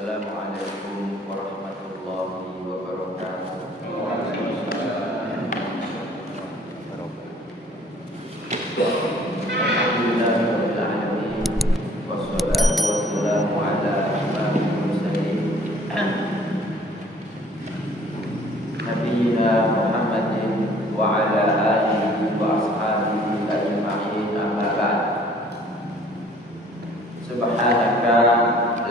Assalamualaikum warahmatullahi wabarakatuh. Alhamdulillahirabbil alamin wassalatu wassalamu ala asyrofil mursalin nabiyina Muhammadin wa ala alihi wa ashabihi ajma'in, amma ba'd. Subhanaka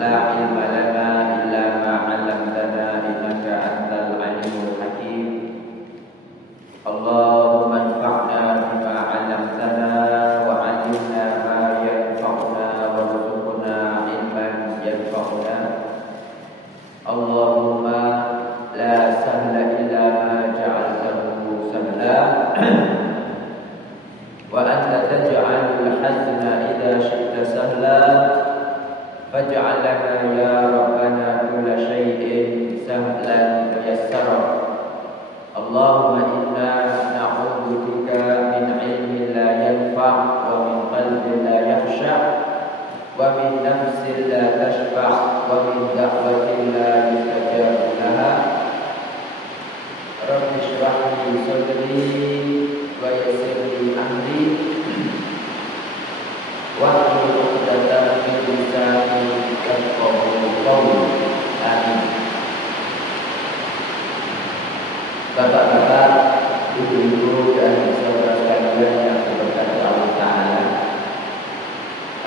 la ilma lana illa ma 'allamtana innaka antal alimul hakim. Allahumma anfa'na bima 'allamtana wa 'allimna ma yanfa'una warzuqna ilman yanfa'una. Allahumma la sahla illa ma ja'altahu sahla wa anta taj'alul hazna idza syi'ta sahla. Faj'al lana ya rabbana kulla syai'in sahlan muyassara. Allahumma inna na'udzu bika min 'ilmin la yanfa' wa min qalbin la yakhsha' wa min nafsin la tashba' wa min da'watin la yustajab laha. Rabbi shrah li sadri wa yassir li amri wahlul 'uqdatam min lisani yafqahu qawli. Amin. Bapak-bapak, ibu-ibu dan saudara sekalian yang diberkati Allah Ta'ala,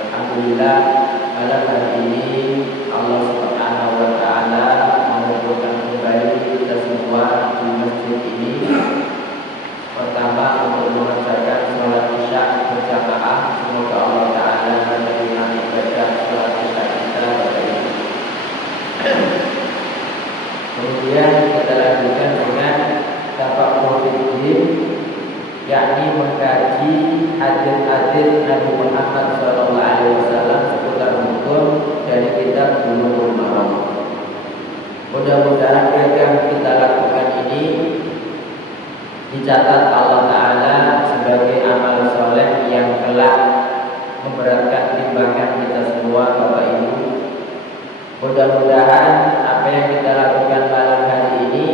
alhamdulillah pada hari ini Allah Subhanahu wa Ta'ala mengumpulkan kembali kita semua di masjid ini. Pertama, untuk mengerjakan sholat isya berjamaah. Semoga Allah Ta'ala menerima ibadah sholat isya kita pada ini. Kemudian kita lanjutkan dengan tafakkur fiqh, yakni mengkaji hadis-hadis Nabi Muhammad SAW seputar hukum dari kitab Bulughul Maram. Mudah-mudahan yang kita lakukan ini dicatat Allah Ta'ala sebagai amal soleh yang kelak memberatkan timbangan kita semua, Bapak Ibu. Mudah-mudahan apa yang kita lakukan malam hari ini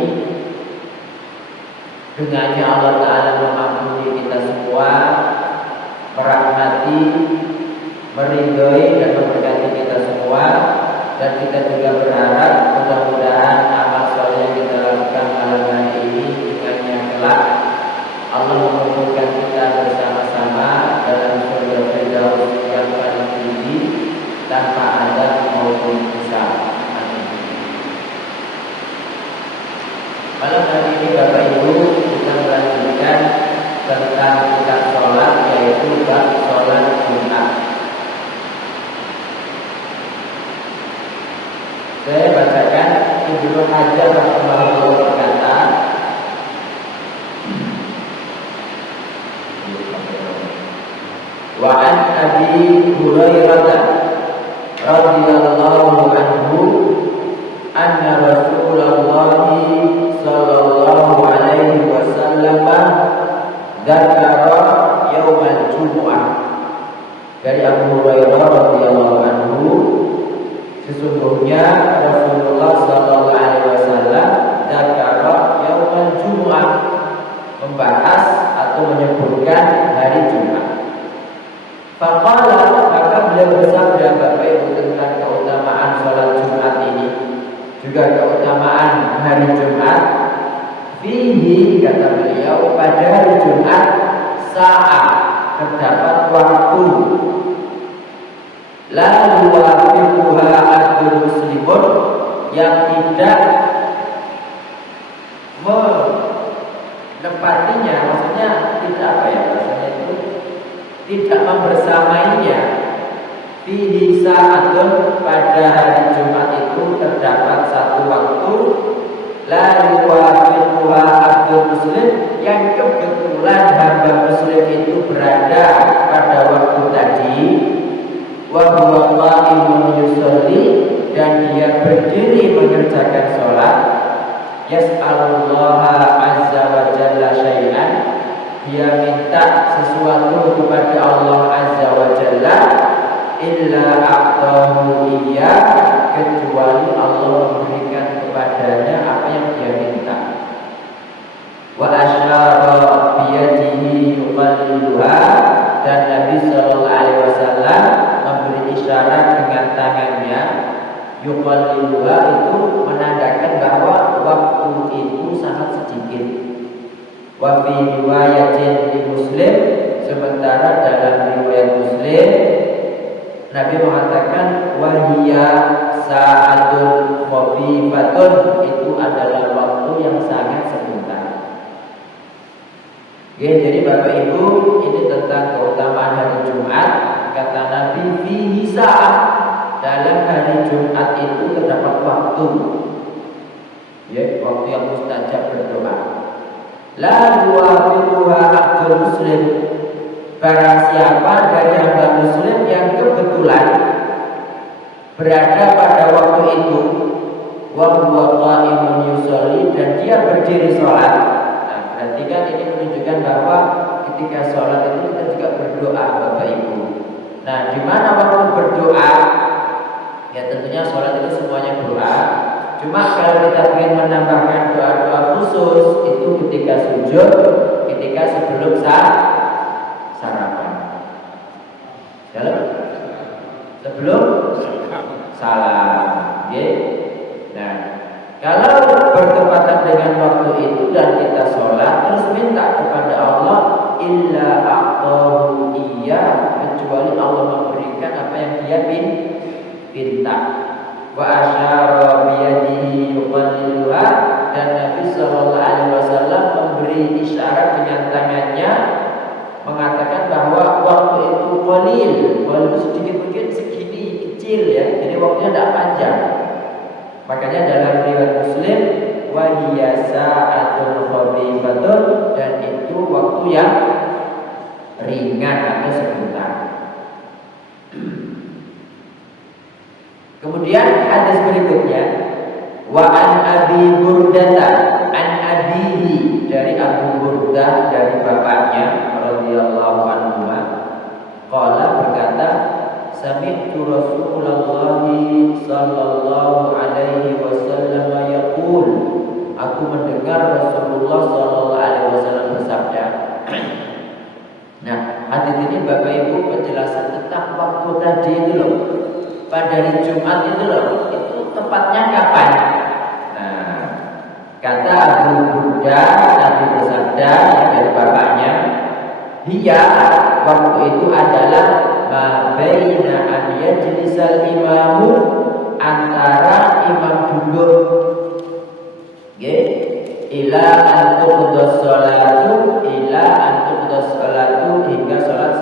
dengannya Allah Ta'ala mengampuni kita semua, merahmati, meridhoi dan memberkati kita semua. Dan kita juga berharap mudah-mudahan amal soleh yang kita lakukan malam hari ini dengannya kelak Allah mengumpulkan kita bersama-sama dalam surga Firdaus yang paling tinggi tanpa azab maupun hisab. Amin. Malam hari ini Bapak Ibu kita melanjutkan tentang kitab sholat, yaitu bab sholat Jumat. Saya bacakan Ibnu Hajar rahimahullah berkata, wa an Abi Hurairah radhiyallahu anhu anna Rasulullah sallallahu alaihi wasallam dzakara yaumal jumu'ah. Dari Abu Hurairah radhiyallahu anhu, sesungguhnya Rasulullah sallallahu alaihi wasallam dzakara yaumal jumu'ah, membahas atau menyebutkan hari Jumat. Faqala, maka beliau bersabda, Bapak Ibu, tentang keutamaan sholat Jumat ini, juga keutamaan hari Jumat. Fihi, kata beliau, pada hari Jumat saat terdapat waktu la yuwafiquha abdul muslimun, yang tidak menepatinya, maksudnya tidak apa ya bahasanya itu, tidak membersamainya. Fihi sa'atun, pada hari Jumat itu terdapat satu waktu la yuwafiquha abdul muslim, yang kebetulan hamba muslim itu berada pada waktu tadi. Wa huwa qa'imun yusolli, dan dia berdiri mengerjakan sholat. Yas'alullaha azza wa jalla syai'an, dia minta sesuatu kepada Allah azza wa jalla. Illa a'tahu iya, kecuali Allah berisyarat dengan tangannya, yuqalliluha itu menandakan bahwa waktu itu sangat sedikit. Wa fi riwayatin di Muslim, sementara dalam riwayat Muslim Nabi mengatakan wahiya sa'atun khafifatun, itu adalah waktu yang sangat sebentar. Oke, jadi Bapak Ibu, ini tentang keutamaan hari Jumat. Kata Nabi fihi sa'ah, dalam hari Jumat itu terdapat waktu, ya, waktu yang mustajab berdoa. La yuwafiquha abdul muslim, barang siapa dari hamba muslim yang kebetulan berada pada waktu itu, wa huwa qa'imun yusolli, dan dia berdiri sholat. Nah, berarti kan ini menunjukkan bahwa ketika sholat itu kita juga berdoa, Bapak Ibu. Nah, di mana waktu berdoa? Ya tentunya sholat itu semuanya doa. Cuma kalau kita ingin menambahkan doa-doa khusus, itu ketika sujud, ketika sebelum sarapan, sebelum salam. Okay. Nah, kalau bertepatan dengan waktu itu dan kita sholat, terus minta kepada Allah, illa a'tahu iya, kecuali Allah memberikan apa yang dia pinta. Wa asyara biyadihi yuqalliluha, dan Nabi sallallahu alaihi wasallam memberi isyarat dengan tangannya mengatakan bahwa waktu itu qalil, waktu sedikit, mungkin segini kecil ya, jadi waktunya tidak panjang. Makanya dalam riwayat Muslim wa hiya sa'atun khafifatun, dan itu waktu yang ringan atau sebentar. Kemudian hadis berikutnya, wa an Abi Burdah an abihi, dari Abu Burdah dari bapaknya radhiyallahu anhu, qala, berkata, sami'tu Rasulullah sallallahu alaihi wasallam yaqul, aku mendengar Rasulullah sallallahu alaihi wasallam bersabda. Nah, hadis ini Bapak Ibu penjelasan tentang waktu tadi itu loh. Pada hari Jumat itu loh, itu tepatnya kapan? Nah, kata Abu Burdah, Nabi bersabda dari bapaknya, dia waktu itu adalah ma baina an yajlisal imamu, antara imam duduk, ila an tuqdas sholatu, ila an tuqdas sholatu, hingga sholat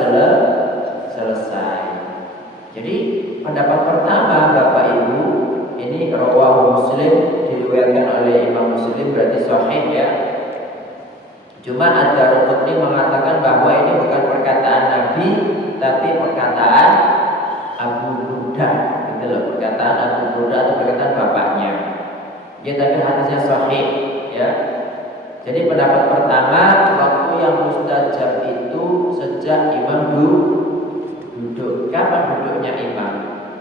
selesai. Jadi pendapat pertama Bapak Ibu, ini rawahu Muslim, diriwayatkan oleh Imam Muslim, berarti sahih ya. Cuma Ad-Darqutni mengatakan bahwa ini bukan perkataan Nabi, tapi perkataan Abu Burdah, gitu loh, perkataan Abu Burdah atau perkataan bapaknya. Ya, tapi hadisnya sahih ya. Jadi pendapat pertama, waktu yang mustajab itu sejak imam duduk. Kapan duduknya imam?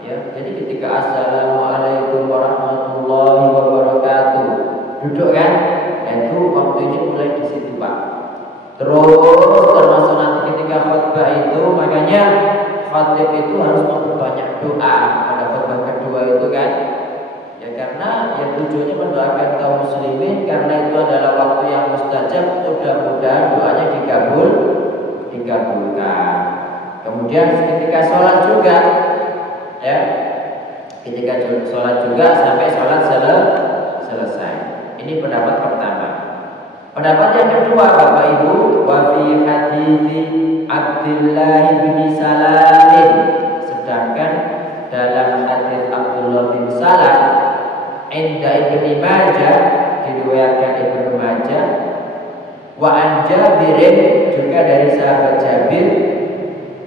Ya, jadi ketika assalamualaikum warahmatullahi wabarakatuh, duduk kan? Nah, itu waktunya mulai di situ Pak. Terus termasuk nanti ketika khutbah itu, makanya khatib itu harus memperbanyak doa pada khutbah kedua itu kan. Ya, karena ya tujuannya mendoakan kaum muslimin, karena itu adalah waktu yang mustajab, mudah-mudahan doanya dikabulkan. Kemudian ketika sholat juga, ya, ketika sholat juga sampai sholat selesai. Ini pendapat pertama. Pendapat yang kedua Bapak Ibu, wa fi hadithi Abdullah bin Salam, sedangkan dalam hadis Abdullah bin Salam inda Ibnu Majah, diriwayatkan Ibnu Majah, wa an Jabir, juga dari sahabat Jabir,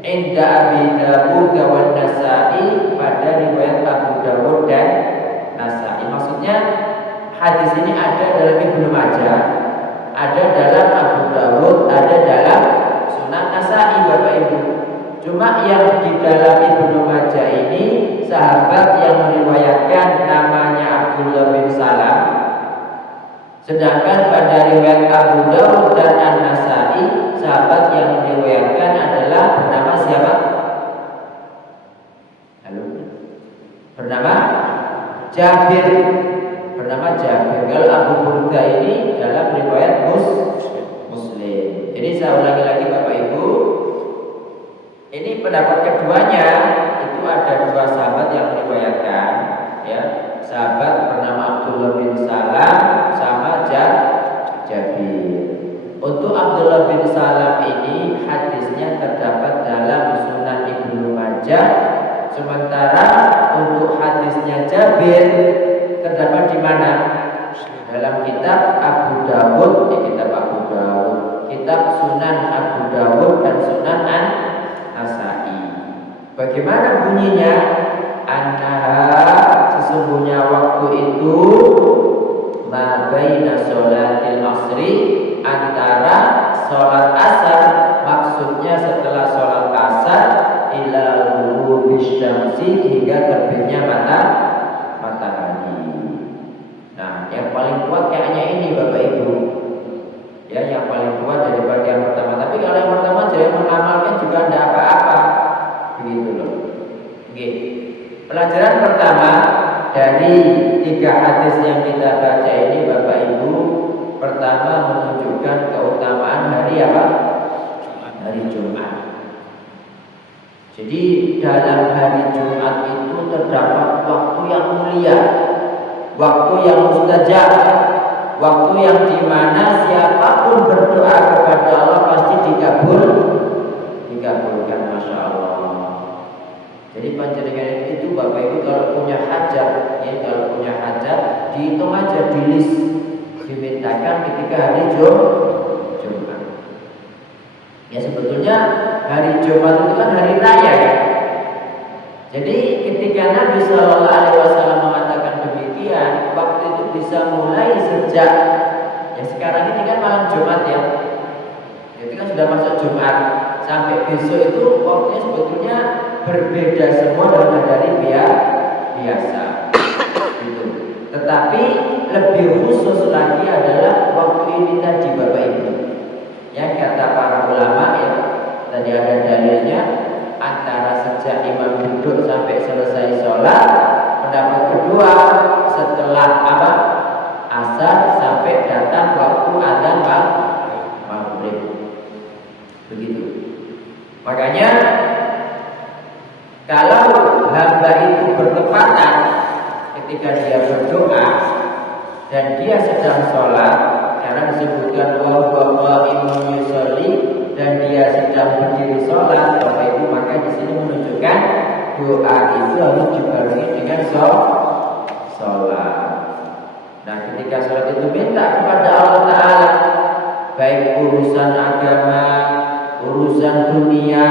inda Abi Dawud wa Nasa'i, pada riwayat Abu Dawud dan Nasa'i. Maksudnya hadis ini ada dalam Ibnu Majah, ada dalam Abu Dawud, ada dalam Sunan Nasa'i Bapak Ibu. Cuma yang di dalam Ibnu Majah ini sahabat yang meriwayatkan namanya Abdullah bin Salam, sedangkan pada riwayat Abu Dawud dan An-Nasa'i sahabat yang meriwayatkan adalah bernama siapa? alumni. Bernama Jabir. Kalau Abu Burda ini dalam riwayat Muslim. Jadi saya ulangi lagi Bapak Ibu. Ini pendapat keduanya itu ada dua sahabat yang meriwayatkan, ya. Sahabat bernama Abdullah bin Salam sama Jabir. Untuk Abdullah bin Salam ini hadisnya terdapat dalam Sunan Ibnu Majah, sementara untuk hadisnya Jabir terdapat di mana? Dalam kitab Abu Dawud, kitab Sunan Abu Dawud dan Sunan An-Nasa'i. Bagaimana bunyinya? Annaha, sesungguhnya waktu itu ma baina sholatil asri, antara sholat asar, maksudnya setelah sholat asar, ila ghurubish syamsi, hingga terbitnya matahari. Nah, yang paling kuat kayaknya ini Bapak Ibu, ya, yang paling kuat daripada yang pertama. Tapi kalau yang pertama jangan mengamalkan juga tidak apa-apa, begitu loh. Oke. Pelajaran pertama dari 3 hadis yang kita baca ini Bapak Ibu, pertama menunjukkan keutamaan hari apa? Hari Jumat. Jadi dalam hari Jumat itu terdapat waktu yang mulia, waktu yang mustajab, waktu yang dimana siapapun berdoa kepada Allah pasti dikabulkan, masya Allah. Jadi panjenengan itu Bapak Ibu kalau punya hajat, ya, dihitung aja di list, dimintakan ketika hari Jumat. Ya, sebetulnya hari Jumat itu kan hari raya, ya. Jadi ketika Nabi Shallallahu Alaihi Wasallam mengatakan demikian, waktu itu bisa mulai sejak, ya sekarang ini kan malam Jumat, ya. Itu kan sudah masuk Jumat, sampai besok itu waktunya sebetulnya berbeda semua dengan hari biasa. Gitu. Tetapi lebih khusus lagi adalah waktu ini tadi Bapak Ibu. Ya, kata para ulama, ya, tadi ada dalilnya, antara sejak imam duduk sampai selesai sholat. Pendapat kedua, setelah apa? Asar sampai datang waktu adzan maghrib. Begitu. Makanya kalau hamba itu bertepatan ketika dia berdoa dan dia sedang sholat, karena disebutkan wa qa'imun yusolli, dan dia sedang berdiri sholat, Bapak Ibu, maka di sini menunjukkan doa itu harus dibarengi dengan sholat. Nah, ketika sholat itu minta kepada Allah Ta'ala, baik urusan agama, urusan dunia,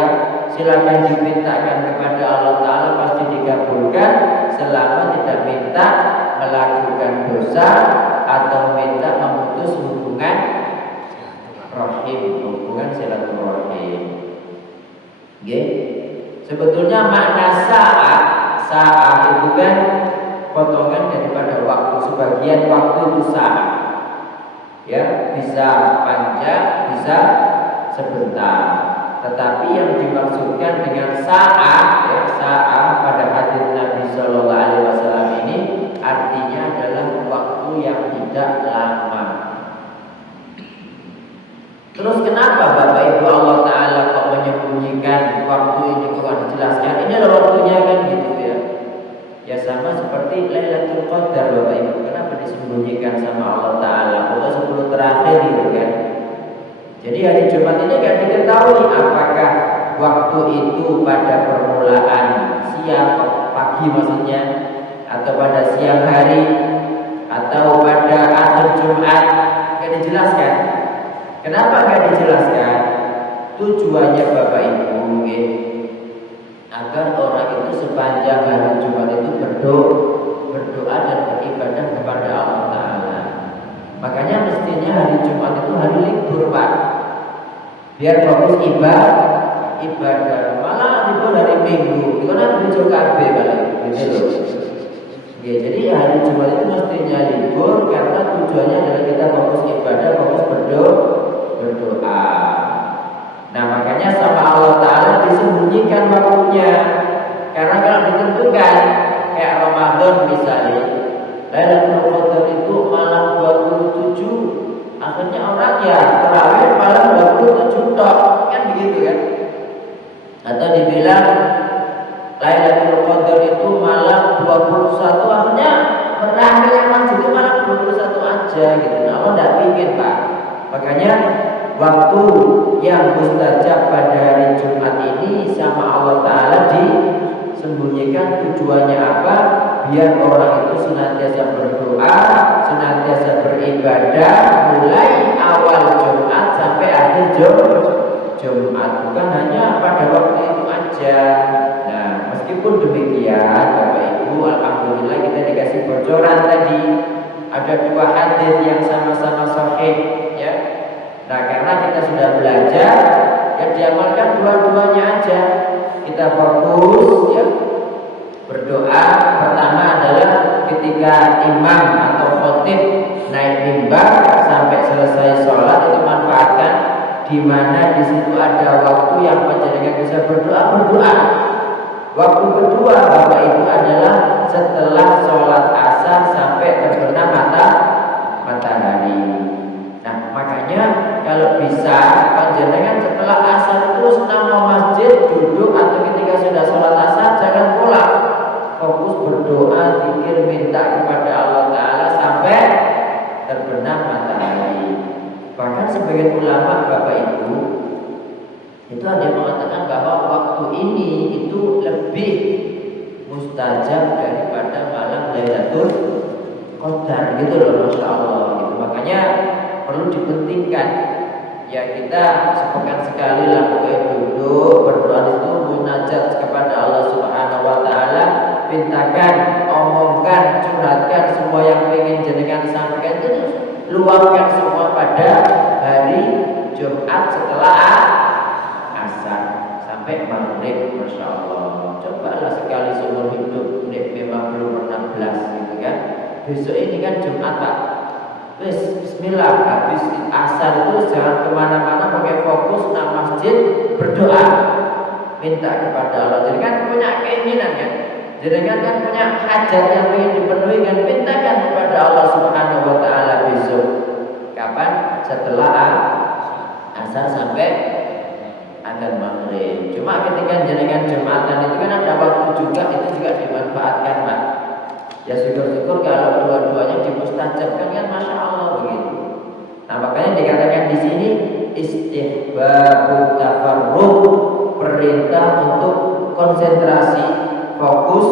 ya, silakan dimintakan kepada Allah Ta'ala, pasti dikabulkan selama tidak minta melakukan dosa atau minta memutus hubungan silaturahim. Okay. Sebetulnya makna saat itu kan potongan daripada waktu. Sebagian waktu itu saat, ya, bisa panjang, bisa sebentar. Tetapi yang dimaksudkan dengan saat, ya, saat pada hadis Nabi Shallallahu Alaihi Wasallam ini artinya adalah waktu yang tidak lama. Terus kenapa Bapak Ibu Allah Ta'ala kok menyembunyikan waktu ini, kok dijelaskan ini adalah waktunya, kan gitu, ya. Ya sama seperti Lailatul Qadar Bapak Ibu, kenapa disembunyikan sama Allah Ta'ala? Pokoknya 10 terakhir gitu, kan. Jadi hari Jumat ini kan diketahui apakah waktu itu pada permulaan siang, pagi maksudnya, atau pada siang hari, atau pada akhir Jumat, kan dijelaskan. Kenapa nggak dijelaskan? Tujuannya Bapak Ibu, agar orang itu sepanjang hari Jumat itu berdoa dan beribadah kepada Allah Ta'ala. Makanya mestinya hari Jumat itu hari libur, Pak, biar fokus ibadah. Malah libur hari Minggu, itu kan libur kabeh, Pak, gitu loh. Ya, jadi hari Jumat itu mestinya libur karena tujuannya adalah kita fokus ibadah, fokus berdoa. Nah, makanya sama Allah Ta'ala disembunyikan waktunya. Karena kalau ditentukan kayak Ramadan misalnya, Lailatul Qadar itu malam 27, akhirnya orang ya terawih malam 27 tok, kan begitu kan? Atau dibilang Lailatul Qadar itu malam 21, akhirnya berakhir masjid itu malam 21 aja gitu. Nah, Allah tidak ingin, Pak. Makanya waktu yang mustajab pada hari Jumat ini sama Allah Ta'ala disembunyikan. Tujuannya apa? Biar orang itu senantiasa berdoa, senantiasa beribadah mulai awal Jumat sampai akhir Jumat, bukan hanya pada waktu itu aja. Nah, meskipun demikian Bapak Ibu, alhamdulillah kita dikasih bocoran tadi. Ada 2 hadis yang sama-sama sahih ya. Nah, karena kita sudah belajar, ya diamalkan dua-duanya aja. Kita fokus ya berdoa. Pertama adalah ketika imam atau khotib naik mimbar sampai selesai sholat, itu manfaatkan di mana di situ ada waktu yang panjenengan bisa berdoa. Waktu kedua Bapak Ibu adalah setelah sholat asar sampai terbenam matahari. Nah, makanya kalau bisa panjenengan setelah asar itu senang mau masjid, duduk, atau ketika sudah sholat asar jangan pulang. Fokus berdoa, zikir, minta kepada Allah Ta'ala sampai terbenam matahari. Bahkan sebagian ulama Bapak Ibu itu ada yang mengatakan bahwa waktu ini itu lebih mustajab daripada malam Lailatul Qadar gitu loh, Masya Allah gitu. Makanya perlu dipentingkan ya, kita sepekan sekali lah pokoknya duduk berdoa di situ, munajat kepada Allah Subhanahu wa Ta'ala, mintakan, omongkan, curhatkan semua yang pengen jenengan sampaikan, itu luangkan semua pada hari Jumat setelah asar sampai maghrib. Masya Allah, cobalah sekali seumur hidup, memang belum pernah belas gitu kan. Besok ini kan Jumat Pak, bismillah, habis asar itu jangan kemana-mana, pakai fokus nak masjid, berdoa, minta kepada Allah. Jadi kan punya keinginan kan, jadi kan punya hajat yang ingin dipenuhi kan, mintakan kepada Allah Subhanahu wa Ta'ala besok. Kapan? Setelah asar sampai adzan maghrib. Cuma ketika jenengan Jumatan itu kan ada waktu juga, itu juga dimanfaatkan Pak. Ya syukur-syukur kalau dua-duanya dimustajabkan kan, Masya Allah begitu. Nah, makanya dikatakan di sini istihbabut tafarruq, perintah untuk konsentrasi, fokus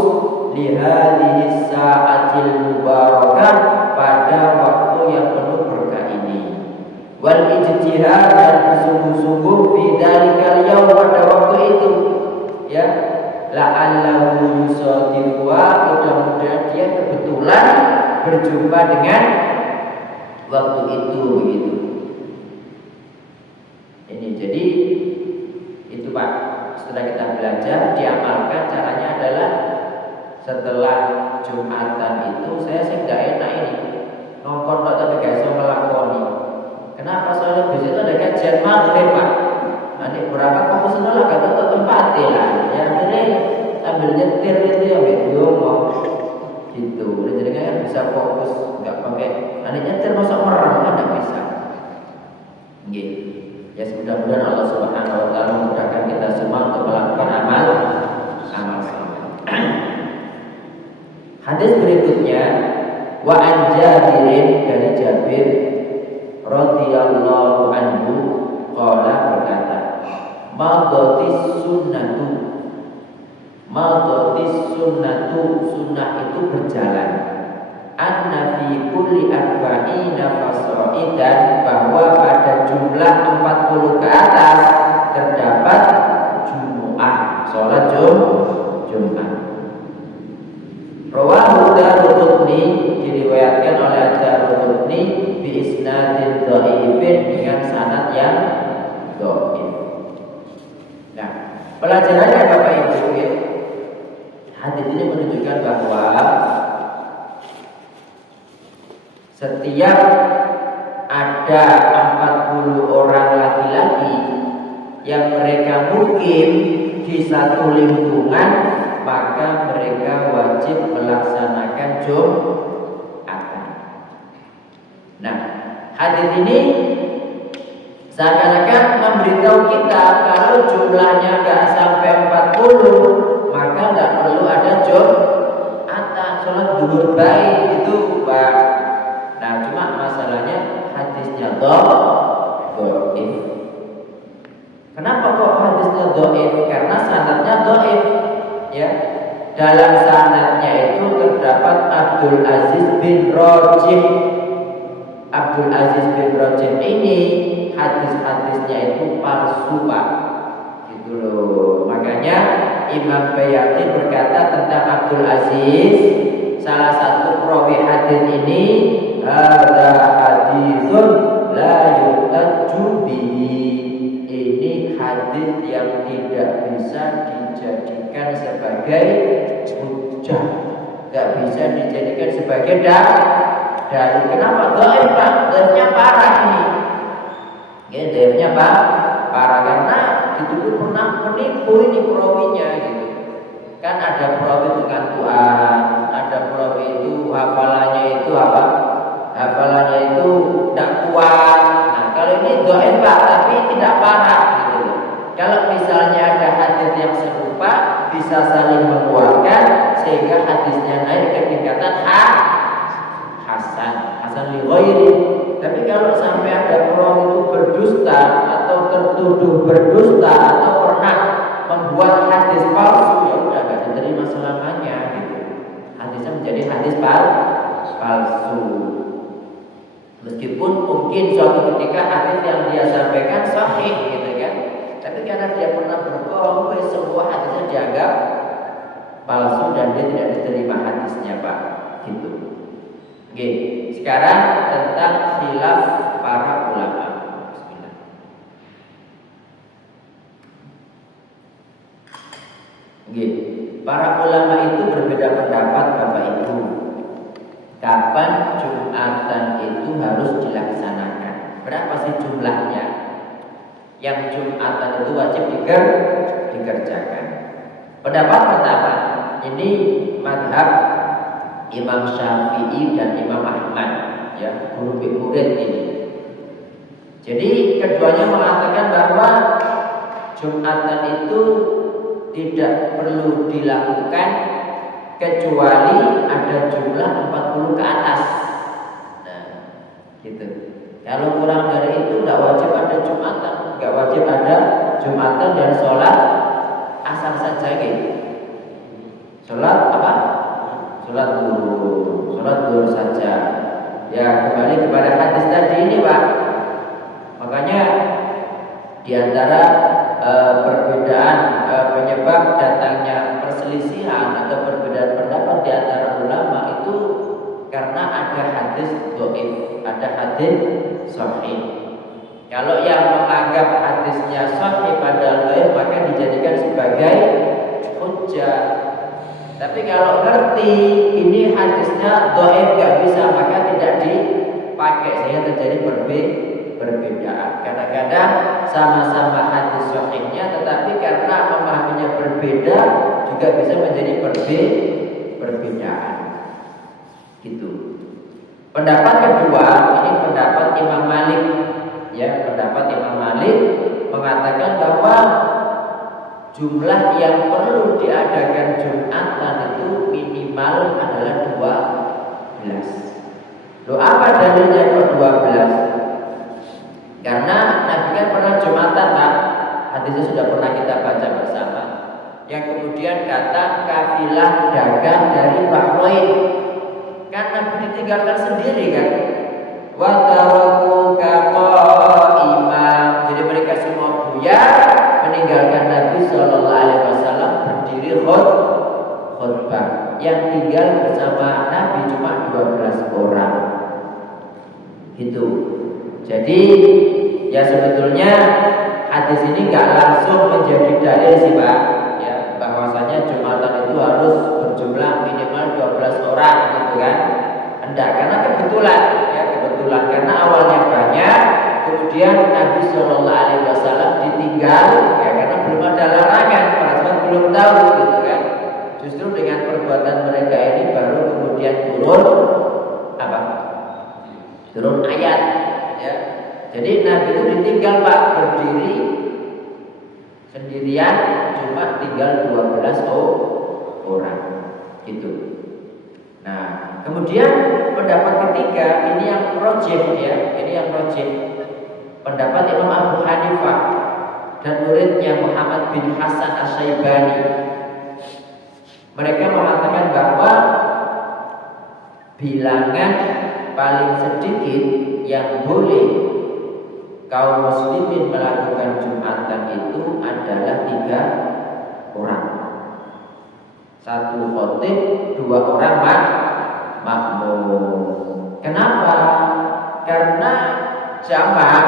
lihadhihi sa'atil mubarakah, pada waktu yang penuh berkah ini. Wal ijtihad, dan bersungguh-sungguh fi dzalikal yaum, pada waktu itu ya. La'allahu yusadiqwa, mudah-mudahan dia kebetulan berjumpa dengan waktu itu begitu. Ini jadi itu Pak, setelah kita belajar diamalkan. Caranya adalah setelah Jumatan itu saya sih gak enak ini nongkon tapi gak bisa melakoni. Kenapa? Soalnya besok itu ada kajian maghrib Pak. Nanti berapa kamu senang kata tuh tempat lah. Ya akhirnya sambil nyetir itu ya video mau gitu. Jadi kan bisa fokus, nggak pakai nanti nyetir masuk merem kan nggak bisa. Gitu. Ya mudah-mudahan Allah Subhanahu wa Ta'ala memudahkan kita semua untuk melakukan amal saleh. Hadis berikutnya, wa an Jabirin, dari Jabir radhiyallahu anhu qala, berkata, Madatis sunnatu, sunnah itu berjalan. Anna fi kulli arba'ina fasaidan, bahwa pada jumlah 40 ke atas terdapat Jumu'ah, sholat Jumat. Rawahu Daruqutni, diriwayatkan oleh Daruqutni bi isnadin dhaifin, dengan sanad yang dhaif. Nah, pelajarannya Bapak Ibu ya, hadis ini menunjukkan bahwa setiap ada 40 orang laki-laki yang mereka mukim di satu lingkungan, maka mereka wajib melaksanakan Jumatan. Nah, hadis ini seakan-akan memberitahu kita kalau jumlahnya nggak sampai 40, maka nggak perlu ada Jumatan, sholat duhur baik itu Pak. Nah, cuma masalahnya hadisnya dhaif. Kenapa kok hadisnya dhaif? Karena sanadnya dhaif. Ya, dalam sanadnya itu terdapat Abdul Aziz bin Rajih. Abdul Aziz bin Rajih ini hadis-hadisnya itu palsu Pak, gitu loh. Makanya Imam Bayhaqi berkata tentang Abdul Aziz, salah satu perawi hadis ini, hadza haditsun la yuhtaju bihi. Ini hadis yang tidak bisa dijadikan sebagai hujjah, nggak bisa dijadikan sebagai dalil. Kenapa? Dhaif Pak, dhaifnya parah ini. Ya, dhaifnya Pak, parah karena dituduh pernah menipu ini perawinya gitu. Kan ada perawi tukang Tuhan, ada perawi itu hafalannya itu apa? Hafalannya itu tidak kuat. Nah, kalau ini dhaif Pak, tapi tidak parah gitu. Kalau misalnya ada hadis yang serupa bisa saling menguatkan sehingga hadisnya naik ke tingkatan Hasan li ghairi. Tapi kalau sampai ada perawi itu berdusta atau tertuduh berdusta atau pernah membuat hadis palsu, ya udah gak diterima selamanya gitu. Hadisnya menjadi hadis palsu. Meskipun mungkin suatu ketika hadis yang dia sampaikan sahih gitu kan. Tapi karena dia pernah berbohong, semua hadisnya dianggap palsu dan dia tidak diterima hadisnya Pak. Gitu. Oke, sekarang tentang khilaf para ulama. Bismillah. Oke, para ulama itu berbeda pendapat Bapak Ibu. Kapan Jumatan itu harus dilaksanakan? Berapa sih jumlahnya? Yang Jumatan itu wajib dikerjakan. Pendapat pertama, ini madhab Imam Syafi'i dan Imam Ahmad, ya, guru murid ini. Jadi keduanya mengatakan bahwa Jumatan itu tidak perlu dilakukan kecuali ada jumlah 40 ke atas. Nah, gitu. Kalau kurang dari itu tidak wajib ada Jumatan, nggak wajib ada Jumatan dan sholat asar saja gitu. Sholat apa? Sholat dulu saja. Ya, kembali kepada hadis tadi ini Pak. Makanya di antara perbedaan penyebab datangnya perselisihan atau perbedaan pendapat di antara ulama itu karena ada hadis dhaif, ada hadis sahih. Kalau yang menganggap hadisnya sahih padahal dhaif maka dijadikan sebagai hujjah. Tapi kalau ngerti ini hadisnya dhaif gak bisa, maka tidak dipakai sehingga terjadi perbedaan. Kadang-kadang sama-sama hadis sahihnya, tetapi karena memahaminya berbeda juga bisa menjadi perbedaan. Gitu. Pendapat kedua ini pendapat Imam Malik. Ya, pendapat Imam Malik mengatakan bahwa jumlah yang perlu diadakan Jumatan itu minimal adalah 12. Loh, apa dalilnya kok 12? Karena Nabi kan pernah Jumatan Pak. Hadisnya sudah pernah kita baca bersama. Yang kemudian kata kafilah dagang dari Bahrain. Kan Nabi ditinggalkan sendiri kan. Wa taraku qa'imah. Jadi mereka semua buyar meninggalkan Nabi Shallallahu Alaihi Wasallam berdiri khutbah. Yang tinggal bersama Nabi cuma 12 orang. Gitu. Jadi ya sebetulnya hadis ini nggak langsung menjadi dalil sih Pak. Ya, bahwasanya Jumatan itu harus berjumlah minimal 12 orang gitu kan. Enggak, karena kebetulan karena awalnya banyak. Kemudian Nabi Shallallahu Alaihi Wasallam ditinggal ya karena belum ada larangan, para sahabat belum tahu gitu kan. justru dengan perbuatan mereka ini baru kemudian turun apa? Turun ayat, ya. Jadi Nabi itu ditinggal Pak berdiri sendirian, cuma tinggal 12 orang, gitu. Nah, kemudian pendapat ketiga ini yang rojih, ya, ini yang rojih. Pendapat Imam Abu Hanifah dan muridnya Muhammad bin Hasan Asy-Syaibani. Mereka mengatakan bahwa bilangan paling sedikit yang boleh kaum muslimin melakukan Jumatan itu adalah 3 orang. 1 khotib, 2 orang makmum. Kenapa? Karena jamaah,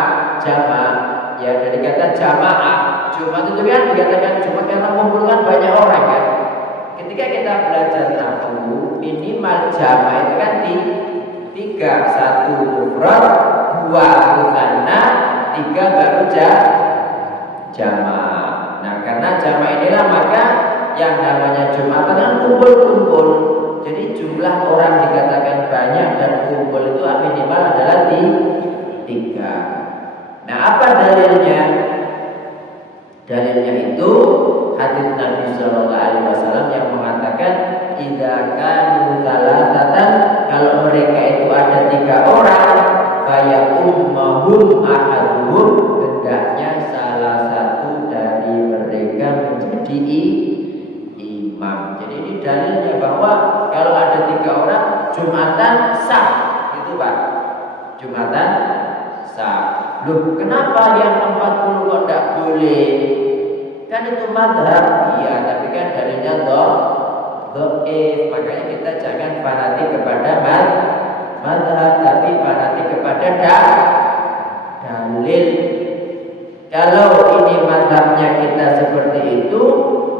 ya dari kata jamaah, Jumat itu kan dikatakan Jumat karena mengumpulkan banyak orang kan. Ketika kita belajar nahwu, minimal jamaah itu kan 3, 1 mufrad, 2 mutsanna, 3 baru jamaah. Nah, karena jamaah inilah maka yang namanya Jumatan kan kumpul-kumpul. Jadi jumlah orang dikatakan banyak dan kumpul itu minimal adalah 3. Nah, apa dalilnya? Dalilnya itu hadis Nabi Shallallahu Alaihi Wasallam yang mengatakan idza kanu thalathatan, kalau mereka itu ada 3 orang, faya ummahum ahaduhum, hendaknya salah satu dari mereka menjadi imam. Jadi ini dalilnya bahwa kalau ada 3 orang Jumatan sah, gitu Pak. Jumatan sah. Loh, kenapa yang 40 kok tidak boleh? Kan itu madhab. Iya, tapi kan dalilnya dhaif. Makanya kita jangan fanatik kepada madhab, tapi fanatik kepada dalil. Kalau ini madhabnya kita seperti itu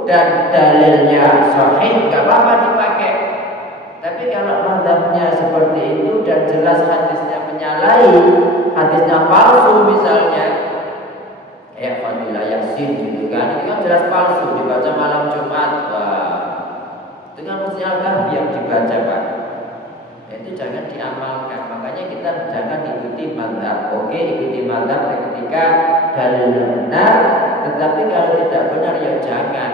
dan dalilnya sahih, nggak apa-apa dipakai. Tapi kalau madhabnya seperti itu dan jelas hadisnya menyalahi, hadisnya palsu misalnya, kayak Fadilah Yasin gitu kan, itu kan jelas palsu, dibaca malam Jumat, wah, itu kan mesti Al-Kahfi yang dibaca Pak. Itu jangan diamalkan. Makanya kita jangan ikuti madhab. Oke, ikuti madhab ketika dalilnya benar, tetapi kalau tidak benar ya jangan.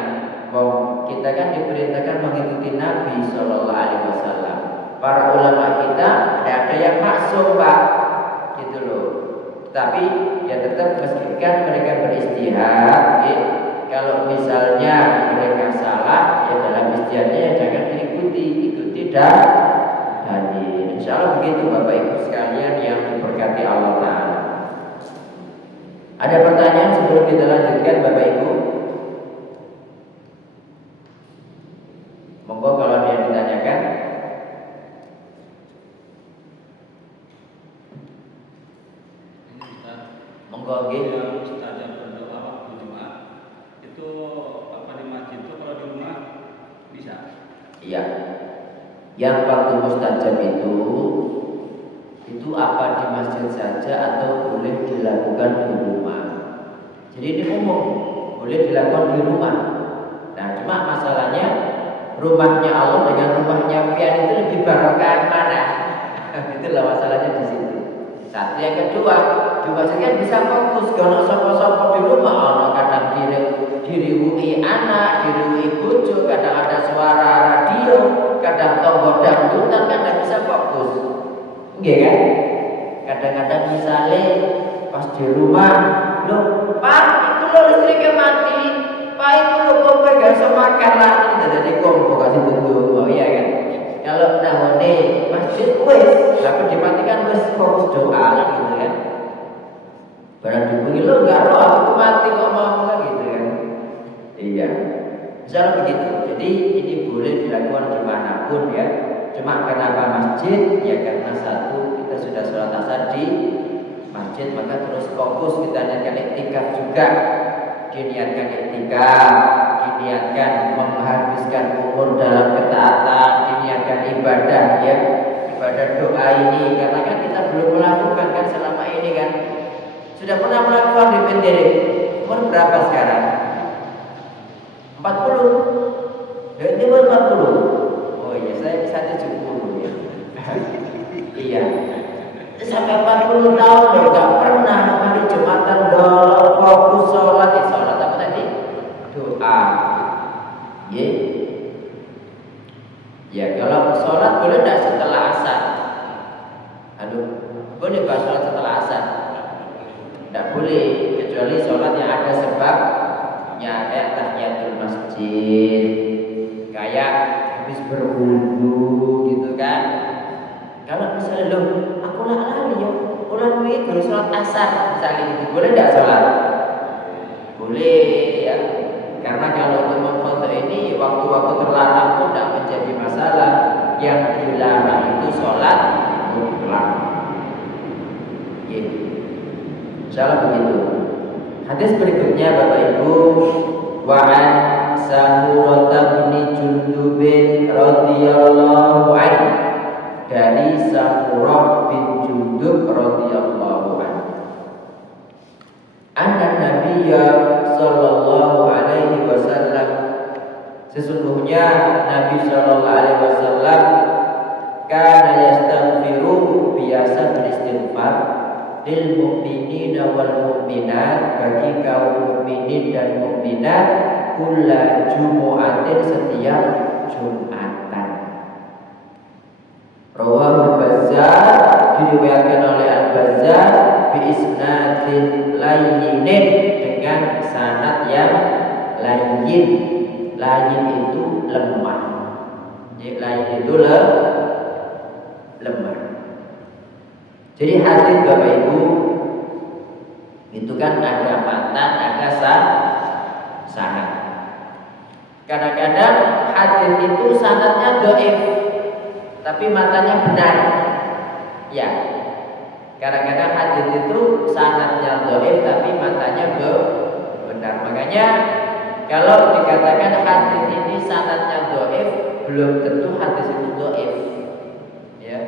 Kita kan diperintahkan mengikuti Nabi Shallallahu Alaihi Wasallam. Para ulama kita tidak ada yang maksum Pak, gitu loh. Tapi ya tetap meskipun mereka beristihad, ya, kalau misalnya mereka salah, ya dalam istihadnya ya jangan ikuti dalil. Insya Allah begitu Bapak Ibu sekalian yang diberkati Allah Ta'ala. Ada pertanyaan sebelum kita lanjutkan Bapak Ibu? Monggo kalau ada yang ditanyakan. Monggo nggih. Ustaz yang berdoa waktu Jumat itu apa di masjid itu, kalau di rumah bisa? Iya. Yang waktu mustajab itu apa di masjid saja atau boleh dilakukan di rumah? Jadi ini umum, boleh dilakukan di rumah. Nah, cuma masalahnya rumahnya Allah dengan rumahnya pian itu lebih barokah mana? Itulah masalahnya di situ. Satu, yang kedua, di masjid kan bisa fokus, kalau sapa-sapa di rumah, ono kadang diriwuhi anak, diriwuhi bojo, kadang ada suara radio, kadang tonggo dangdutan, kan tidak bisa fokus. Nggih kan? Kadang-kadang misalnya pas di rumah, loh, Pak, itu lo listriknya mati, Pak, itu lo kompo gak bisa makan lah, ini jadi kompo kasih tunjuk, oh iya kan? Kalau nahone masjid wes, tapi dimatikan wes fokus doa gitu kan? Barang dibunyi lo gak roh, aku mati kok mau gitu kan? Iya, misalnya begitu. Jadi ini boleh dilakukan dimanapun ya. Cuma kenapa masjid? Ya karena satu, kita sudah sholat asar di masjid, maka terus fokus kita niatkan iktikaf juga. Diniatkan iktikaf, diniatkan menghabiskan umur dalam ketaatan, diniatkan ibadah ya, ibadah doa ini. Karena kan kita belum melakukan kan selama ini kan. Sudah pernah melakukan di Pendiri. Umur berapa sekarang? 40. Dan ini umur 40. Ya kalau sholat boleh tidak setelah asar? Aduh, boleh Pak sholat setelah asar? Tidak boleh, kecuali sholat yang ada sebabnya, kayak tahiyatul masjid, kayak habis berwudu gitu kan. Kalau misalnya aku lali yo, ulang baru sholat asar misalnya gitu, boleh tidak sholat? Boleh ya, karena kalau untuk memfoto ini waktu-waktu terlarang pun tidak menjadi masalah. Yang dilarang itu sholat mutlak. Insyaallah begitu. Hadis berikutnya Bapak Ibu, wa'an Samurah bin Jundub radhiyallahu anhu, dari Samurah bin Jundub radhiyallahu anhu, anna Nabiyya sallallahu alaihi wasallam, sesungguhnya Nabi sallallahu alaihi wasallam kana yastaghfiru, biasa beristighfar, lil mu'minina wal mu'minat, bagi kaum mukminin dan mukminat, kulla jumu'atin, setiap Jumatan. Rawahul Bazzar, diriwayatkan oleh Al-Bazzar, bi isnadin layyinin, dengan sanad yang layyin. Layyin itu lemah. Jadi layyin itu lemah. Jadi hadis Bapak Ibu itu kan ada matan, ada sanad. Kadang-kadang hadis itu sanadnya dhaif, tapi matanya benar. Ya. Kadang-kadang hadis itu sanadnya dhaif, tapi matanya benar. Makanya kalau dikatakan hadis ini sanadnya dhaif, belum tentu hadis itu dhaif. Ya.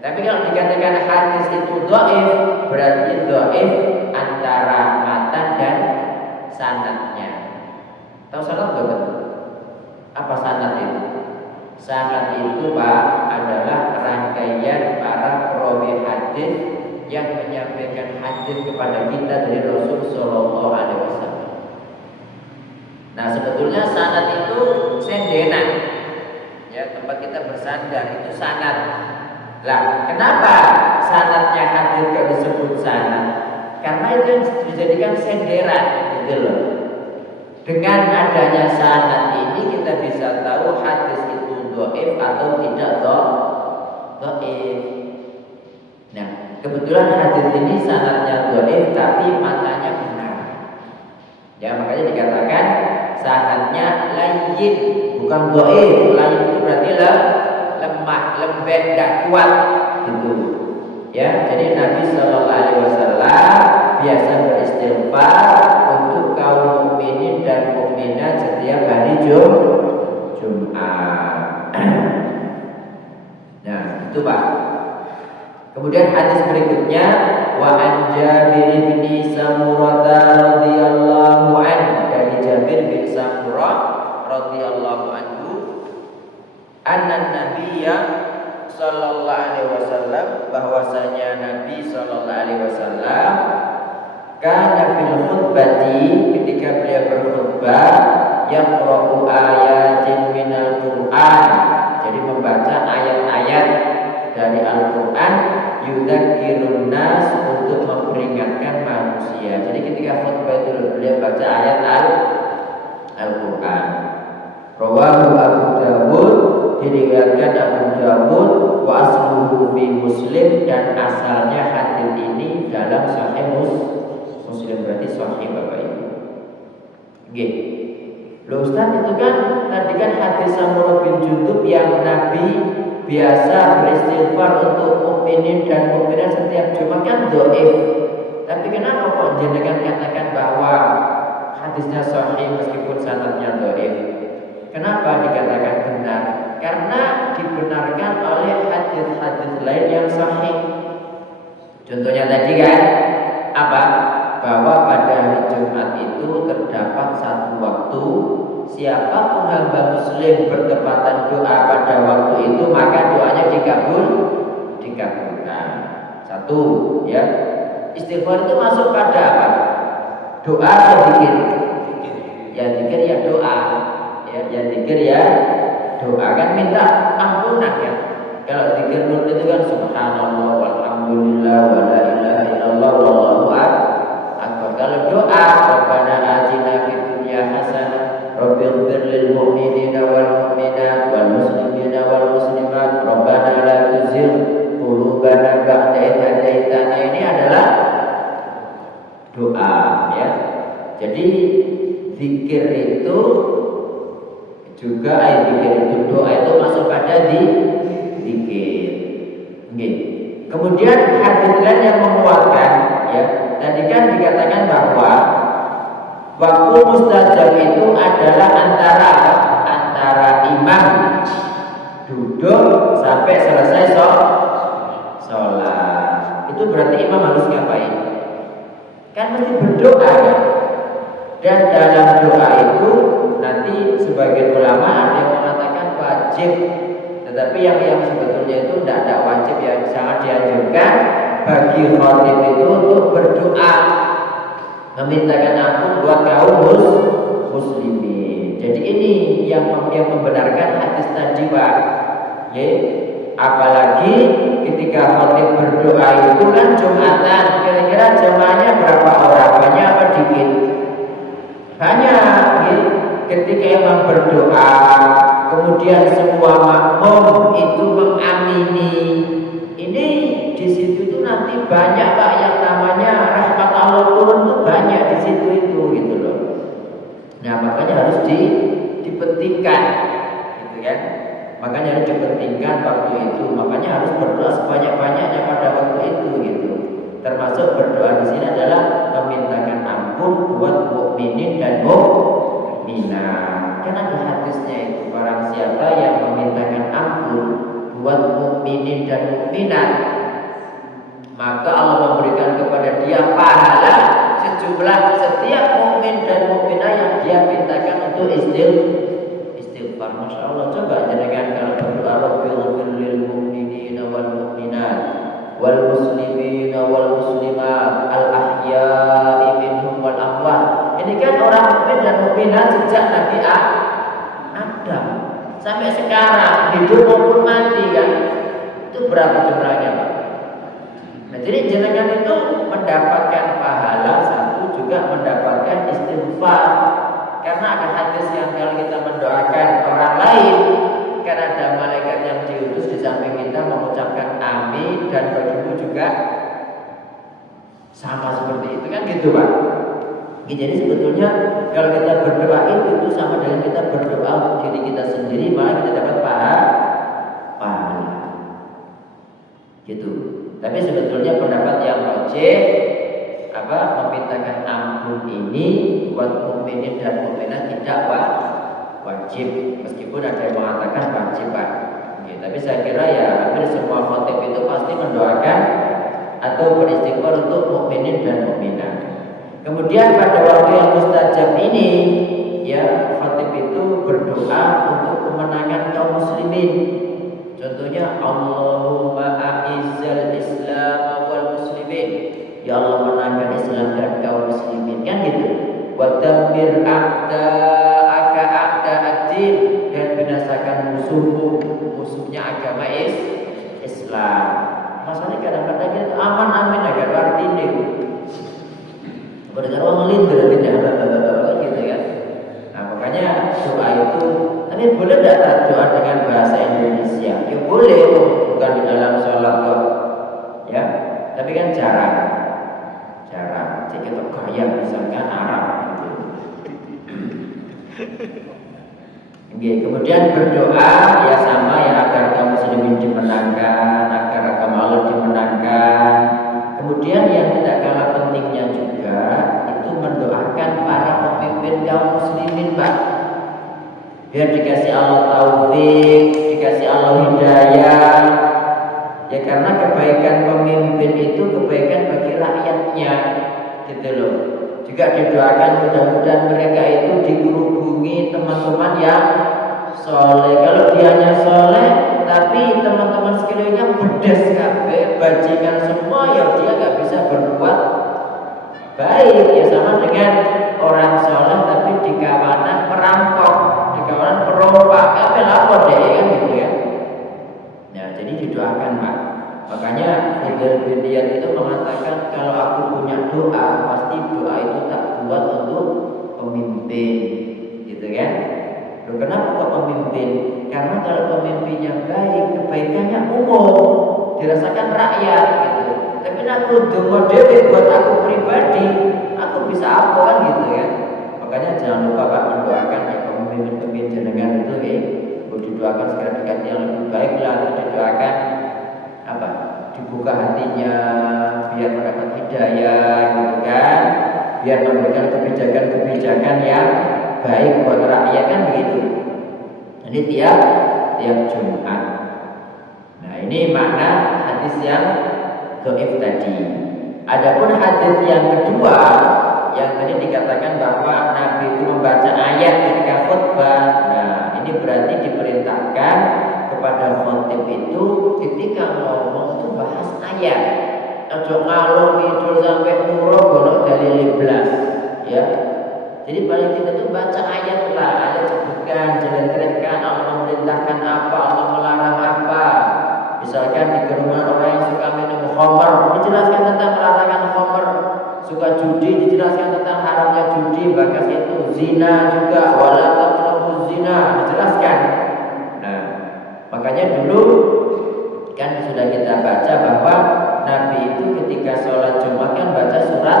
Tapi kalau dikatakan hadis itu dhaif, berarti dhaif antara matan dan sanadnya. Tahu sanad betul? Apa sanad itu? Sanad itu Pak adalah rangkaian para perawi hadis yang menyampaikan hadis kepada kita dari Rasul Sallallahu Alaihi Wasallam. Nah sebetulnya sanad itu sendenan, ya, tempat kita bersandar itu sanad. Lah, kenapa sanadnya hadis gak disebut sanad? Karena itu yang dijadikan senderan, gitu loh. Dengan adanya sanad ini kita bisa tahu hadis itu dhaif atau tidak dhaif. Nah, kebetulan hadis ini sanadnya dhaif tapi matanya benar. Ya, makanya dikatakan sanadnya layyin, bukan dhaif. Layyin itu berarti lemah, lembek, tidak kuat gitu. Ya, jadi Nabi Shallallahu Alaihi Wasallam biasa beristighfar untuk kaum mukminin dan mukminat setiap hari Jumat. Nah, itu Pak. Kemudian hadis berikutnya, wa an Jabir bin Samurah radhiyallahu anhu, dari Jabir bin Samurah radhiyallahu anhu, anna Nabiyya sallallahu alaihi wasallam, bahwasanya Nabi sallallahu alaihi wasallam kana fil khutbati, ketika beliau berkhutbah, yaqra'u ayatin minal Qur'an, jadi membaca ayat-ayat dari Al-Qur'an, yudzakirun nas, untuk memperingatkan manusia. Jadi ketika khutbah itu beliau baca ayat Al-Qur'an. Rawahu Abu Dawud, diriwayatkan Abu Dawud, wa asluhu fi Muslim, dan asalnya hadis ini dalam Sahih Muslim, berarti sahih Bapak Ibu. Nggih. Loh Ustaz, itu kan tadi kan hadis Samurah bin Jundub yang Nabi biasa beristighfar untuk mukminin dan mukminat setiap Jumat, kan dhaif. Tapi kenapa kok jenengan katakan bahwa hadisnya sahih meskipun sanadnya dhaif? Kenapa dikatakan benar? Karena dibenarkan oleh hadis-hadis lain yang sahih. Contohnya tadi kan apa? Bahwa pada hari Jumat itu terdapat satu waktu, siapapun hamba muslim bertepatan doa pada waktu itu, maka doanya dikabulkan. Satu, ya. Istighfar itu masuk pada apa? Doa atau zikir? Ya zikir, ya doa. Ya zikir, ya doa. Kan minta Kemudian hadis lain yang menguatkan, ya, tadi kan dikatakan bahwa waktu mustajab itu adalah antara imam duduk sampai selesai sholat. Itu berarti imam harus ngapain? Kan mesti berdoa ya. Dan dalam doa itu nanti sebagian ulama ada yang mengatakan wajib, tetapi yang sebetulnya itu tidak wajib, ya sangat dianjurkan bagi khatib itu untuk berdoa memintakan ampun buat kaum muslimin. Jadi ini yang membenarkan hadis tadi, Pak. Ya, apalagi ketika khatib berdoa itu kan Jumatan, kira-kira jamaahnya berapa orang? Banyak apa dikit? Banyak. Ya. Ketika imam berdoa, kemudian semua makmum itu mengamini, ini di situ itu nanti banyak, Pak, yang namanya rahmat Allah turun tuh banyak di situ itu gitu loh. Nah, makanya harus dipentingkan gitu kan. Makanya harus dipentingkan waktu itu. Makanya harus berdoa sebanyak-banyaknya pada waktu itu gitu. Termasuk berdoa di sini adalah memintakan ampun buat mukminin dan mukminat. Kan ada hadisnya itu, barang siapa yang memintakan ampun buat mukminin dan mukminat, maka Allah memberikan kepada dia pahala sejumlah setiap mukmin dan mukminah yang dia mintakan untuk istighfar. Masya Allah, coba jenengan kalau berdoa Rabbil lil mu'minina wal mu'minat wal muslimina wal muslimat al ahya'i minhum wal amwat. Ini kan orang mukmin dan mukminat sejak Nabi Adam sampai sekarang, hidup maupun mati kan. Itu berapa jumlahnya, Pak? Nah, jadi jenengan itu mendapatkan pahala, satu juga mendapatkan istighfar. Karena ada hadis yang kalau kita mendoakan orang lain, kan ada malaikat yang diutus di samping kita mengucapkan amin, dan bagimu juga sama seperti itu kan gitu, Pak. Jadi sebetulnya kalau kita berdoa itu sama dengan kita berdoa untuk diri kita sendiri, malah kita dapat pahala. Gitu. Tapi sebetulnya pendapat yang wajib memintakan ampun ini buat mukminin dan mukminat tidak wajib, meskipun ada yang mengatakan wajib, Pak. Ya, tapi saya kira ya hampir semua khatib itu pasti mendoakan atau beristighfar untuk mukminin dan mukminat. Kemudian pada waktu yang mustajab ini, ya khatib itu berdoa untuk kemenangan kaum muslimin. Contohnya Allahumma a'izzal Islam wal muslimin. Ya Allah, menangkan Islam dan kaum muslimin, kan gitu. Wa dammir a'da'aka a'da'ad-din, dan binasakan musuhnya agama Islam. Masalahnya kadang-kadang kita aman-amin agar artinya berdengar orang lindur tidak gitu ya. Nah, makanya doa itu, tapi boleh tidak doa dengan bahasa Indonesia? Ya boleh, bukan di dalam sholat kok. Ya, tapi kan jarang. Jika kita kaya misalkan Arab gitu. Kemudian berdoa ya sama ya, agar kaum muslimin dimenangkan, agar agama Allah dimenangkan. Kemudian yang tidak kalah pentingnya juga itu mendoakan para pemimpin kaum muslimin, Pak. Biar dikasih Allah taufik, dikasih Allah hidayah. Ya, karena kebaikan pemimpin itu kebaikan bagi rakyatnya, gitu loh. Juga didoakan mudah-mudahan mereka itu dikerubungi teman-teman yang soleh. Kalau dianya soleh, tapi teman-teman sekelilingnya pedas kabeh, bajingan semua, ya dia nggak bisa berbuat baik. Ya sama dengan orang soleh tapi di kawanan perampok, di kawanan perompak, kabeh lapor deh kan gitu ya. Nah, jadi didoakan, Pak. Makanya Fudayl bin Iyad itu mengatakan, kalau aku punya doa, pasti doa itu tak buat untuk pemimpin, gitu kan? Loh, kenapa kok pemimpin? Karena kalau pemimpinnya baik, kebaikannya umum, dirasakan rakyat, gitu. Tapi aku dongo dhewe buat aku pribadi, aku bisa apa kan gitu ya? Makanya jangan lupa, Pak, mendoakan ya pemimpin-pemimpin jenengan itu didoakan segera dekat yang lebih baik lah, didoakan buka hatinya, biar mendapat hidayah, gitu kan? Biar memberikan kebijakan-kebijakan yang baik buat rakyat, kan begitu. Jadi tiap Jumat. Nah, ini makna hadis yang dhaif tadi. Adapun hadis yang kedua yang tadi dikatakan bahwa Nabi itu membaca ayat ketika khutbah. Nah, ini berarti diperintahkan kepada khotib itu ketika ngomong itu bahas ayat. Ojo ngalor ngidul sampai nuro golok dalil 11, ya. Jadi paling tidak itu baca ayat lah, ayat sebutkan, jelaskan Allah memerintahkan apa, Allah melarang apa. Misalkan di kerumunan orang yang suka minum khamr, dijelaskan tentang larangan khamr. Suka judi, dijelaskan tentang haramnya judi. Bahkan itu zina juga, wala taqrabuz zina, dijelaskan. Nah, makanya dulu kan sudah kita baca bahwa Nabi itu ketika sholat Jumat kan baca surat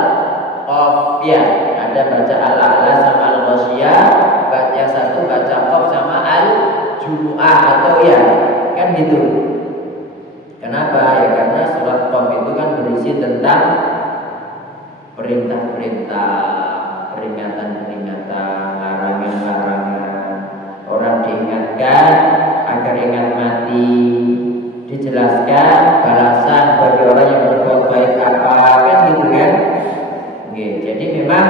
Qaf, ya. Ada baca Al-A'la sama Al-Ghasyiyah, yang satu baca Qaf sama Al-Jumu'ah atau ya, kan gitu. Kenapa? Ya karena surat Qaf itu kan berisi tentang perintah-perintah, peringatan-peringatan, larangan-larangan. Orang diingatkan agar ingat mati, dijelaskan balasan bagi orang yang berbuat baik apa, kan gitu kan? Oke, jadi memang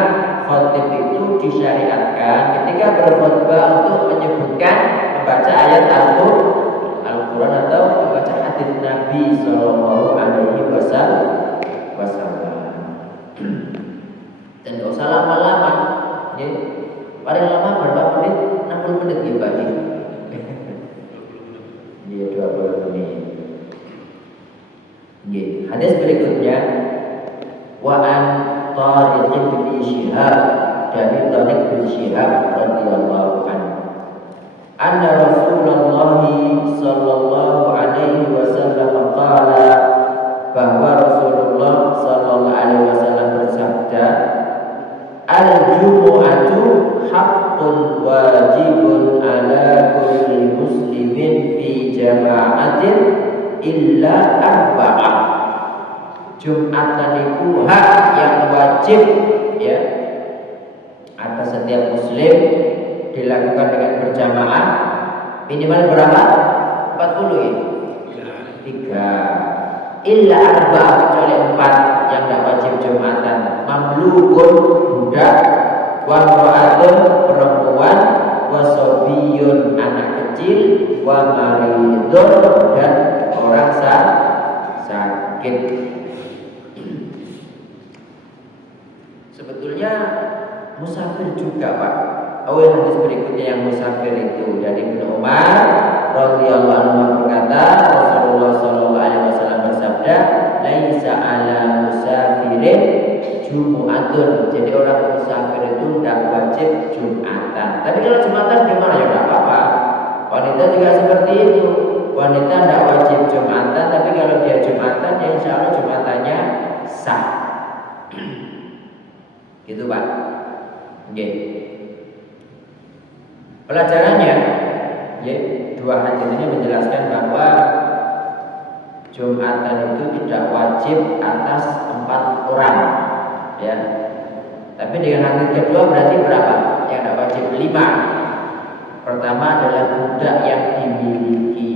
khotib itu disyariatkan ketika berkhutbah untuk menyebutkan membaca ayat Al-Quran atau membaca hadis Nabi Sallallahu Alaihi Wasallam. Dan gak usah lama-lama, ya. Paling lama berapa menit? 60 menit ya Pak. Iya 20 menit. Ya. Hadis berikutnya, wa an Tariq bin Syihab, dari Tariq bin Syihab radhiyallahu anhu. Anna Rasulullah sallallahu alaihi wasallam qala, bahwa Rasulullah sallallahu alaihi wasallam bersabda, al-jumu'atu haqqun wajibun ala kulli muslimin fi jama'atin illa arba'ah. Jumatan itu hak yang wajib, ya, atas setiap muslim, dilakukan dengan berjamaah. Minimal berapa? 40 ya? 3. Illa arba'ah, kecuali 4 yang tidak wajib jumatan. Mamlukun, budak, wa mra'atun, perempuan, wa sobiyun, anak kecil, wa maridun, dan orang sakit. Sebetulnya musafir juga Pak. Hadis berikutnya yang musafir itu dari Ibnu Umar radhiyallahu anhu berkata, Rasulullah sallallahu alaihi wasallam bersabda, laisa ala musafirin jumu'atun. Jadi orang musafir itu tidak wajib jumatan. Tapi kalau jumatan gimana ya, tidak apa-apa. Wanita juga seperti itu. Wanita tidak wajib jumatan, tapi kalau dia jumatan ya insya Allah jumatannya sah. Gitu Pak. Oke. Pelajarannya, ya, dua hadis ini menjelaskan bahwa jumatan itu tidak wajib atas 4 orang, ya. Tapi dengan hadis kedua berarti berapa? Yang tidak wajib 5. Pertama adalah budak yang dimiliki,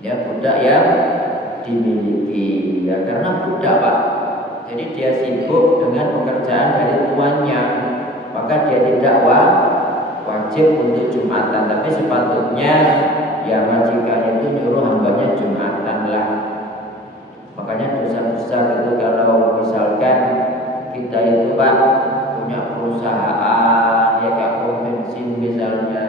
ya, budak yang dimiliki, ya, karena budak Pak. Jadi dia sibuk dengan pekerjaan dari tuannya, maka dia tidak wajib untuk jumatan. Tapi sepatutnya ya majikan itu nyuruh hambanya jumatan lah. Makanya dosa besar itu kalau misalkan kita itu Pak punya perusahaan, ya kayak pom bensin misalnya,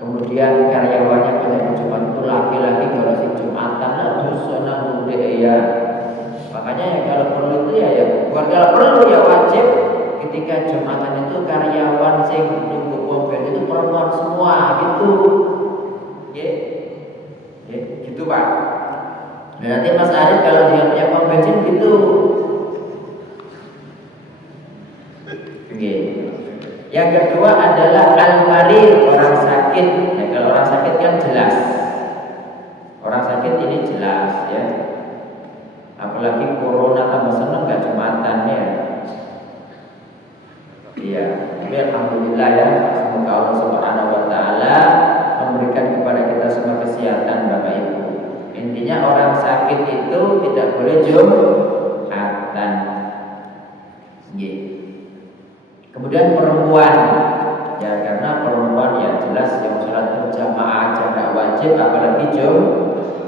kemudian karyawannya pada Jumat itu laki-laki kalau si jumatan lah dosa nanggung ya. Makanya ya kalau perlu itu ya bukan kalau perlu ya wajib ketika jumatan itu karyawan sing nunggu pom bensin itu perempuan semua gitu. Ya, gitu Pak. Nah, nanti Mas Arif kalau dia punya pom bensin gitu. Oke. Yang kedua adalah al-marid, orang sakit. Nah, kalau orang sakit kan jelas. Orang sakit Intinya orang sakit itu tidak boleh Jumatan. Kemudian perempuan, ya karena perempuan ya jelas yang sholat berjamaah aja nggak wajib, apalagi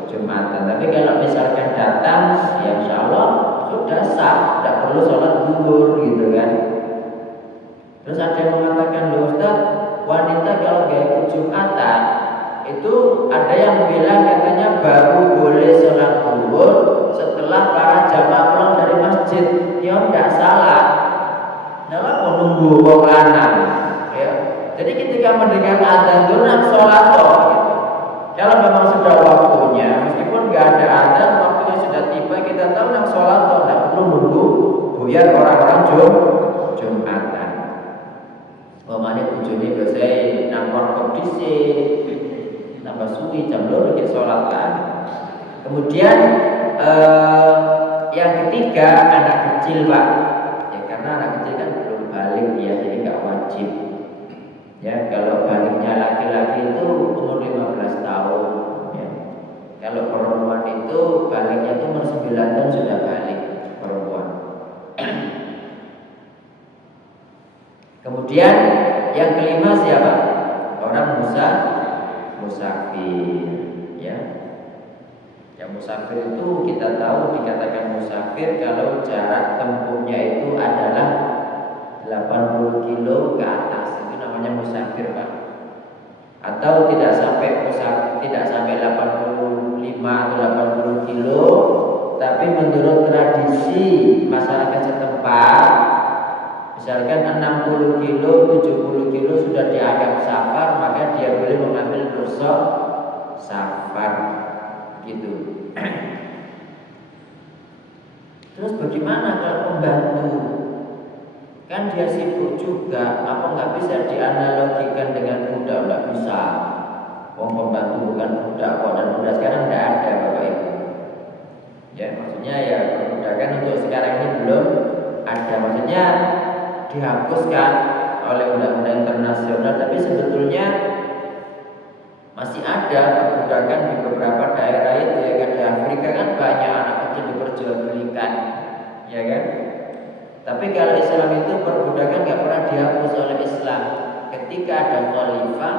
Jumatan. Tapi kalau misalkan datang, ya insya Allah sudah sah, tidak perlu sholat zuhur gitu kan. Terus ada yang mengatakan, loh Ustaz, wanita kalau gak ikut Jumatan itu ada yang bilang katanya baru boleh sholat zuhur setelah para jamaah pulang dari masjid. Ya tidak salah, tidak menunggu wong lanang. Ya. Jadi ketika mendengar adzan itu nak sholat toh. Gitu. Kalau memang sudah waktunya, meskipun nggak ada adzan, waktunya sudah tiba, kita tahu nak sholat toh, tidak perlu nunggu buyar orang-orang Jumatan. Pemane bojone biasa nampar kondisi tambah suwi jam 2 kita sholat kan. Kemudian yang ketiga anak kecil Pak. Ya karena anak kecil kan belum balik ya, jadi nggak wajib. Ya kalau baliknya laki-laki itu umur 15 tahun. Ya. Kalau perempuan itu baliknya itu umur 9 tahun sudah balik perempuan. Kemudian yang kelima siapa? Orang musafir, ya. Yang musafir itu kita tahu dikatakan musafir kalau jarak tempuhnya itu adalah 80 kilo ke atas, itu namanya musafir Pak. Atau tidak sampai 85 atau 80 kilo, tapi menurut tradisi masyarakat setempat, misalkan 60 kilo, 70 kilo sudah dianggap safar, maka dia boleh mengambil dosa safar gitu. Terus bagaimana kalau pembantu? Kan dia sibuk juga, apa nggak bisa dianalogikan dengan budak? Nggak bisa. Pembantu bukan budak kok, dan budak sekarang tidak ada Bapak Ibu. Ya maksudnya ya perbudakan untuk sekarang ini belum ada, maksudnya dihapuskan oleh undang-undang internasional, tapi sebetulnya masih ada perbudakan di beberapa daerah itu ya kan. Di Afrika kan banyak anak kecil diperjualbelikan, ya kan. Tapi kalau Islam itu perbudakan nggak pernah dihapus oleh Islam. Ketika ada khalifah,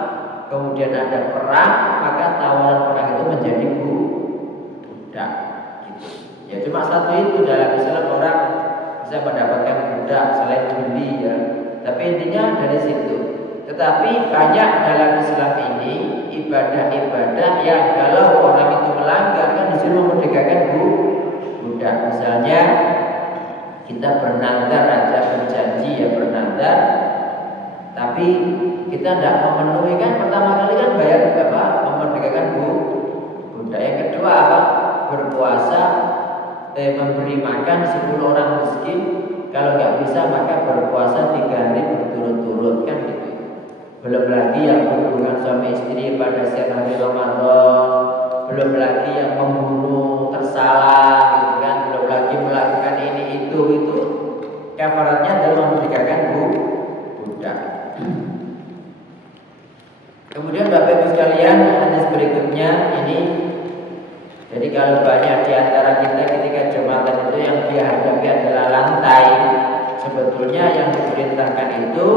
kemudian ada perang, maka tawaran perang itu menjadi budak. Gitu. Ya cuma satu itu dalam Islam orang bisa mendapatkan budak selain beli ya. Tapi intinya dari situ. Tetapi banyak dalam Islam ini ibadah-ibadah yang kalau orang itu melanggar kan disuruh memerdekakan budak. Misalnya kita bernazar aja, berjanji ya bernazar, tapi kita tidak memenuhi kan, pertama kali kan bayar apa? Memerdekakan budak. Yang kedua apa? Berpuasa, memberi makan 10 orang miskin. Kalau nggak bisa maka berpuasa 3 hari berturut-turut kan gitu. Belum lagi yang berhubungan suami istri pada siang hari Ramadan, belum lagi yang membunuh tersalah gitu kan, belum lagi melakukan ini itu. Kafaratnya adalah memerdekakan budak. Kemudian Bapak Ibu sekalian, hadis berikutnya ini. Jadi kalau banyak di antara kita ketika Jumatan itu yang dihadapi adalah lantai, sebetulnya yang diperintahkan itu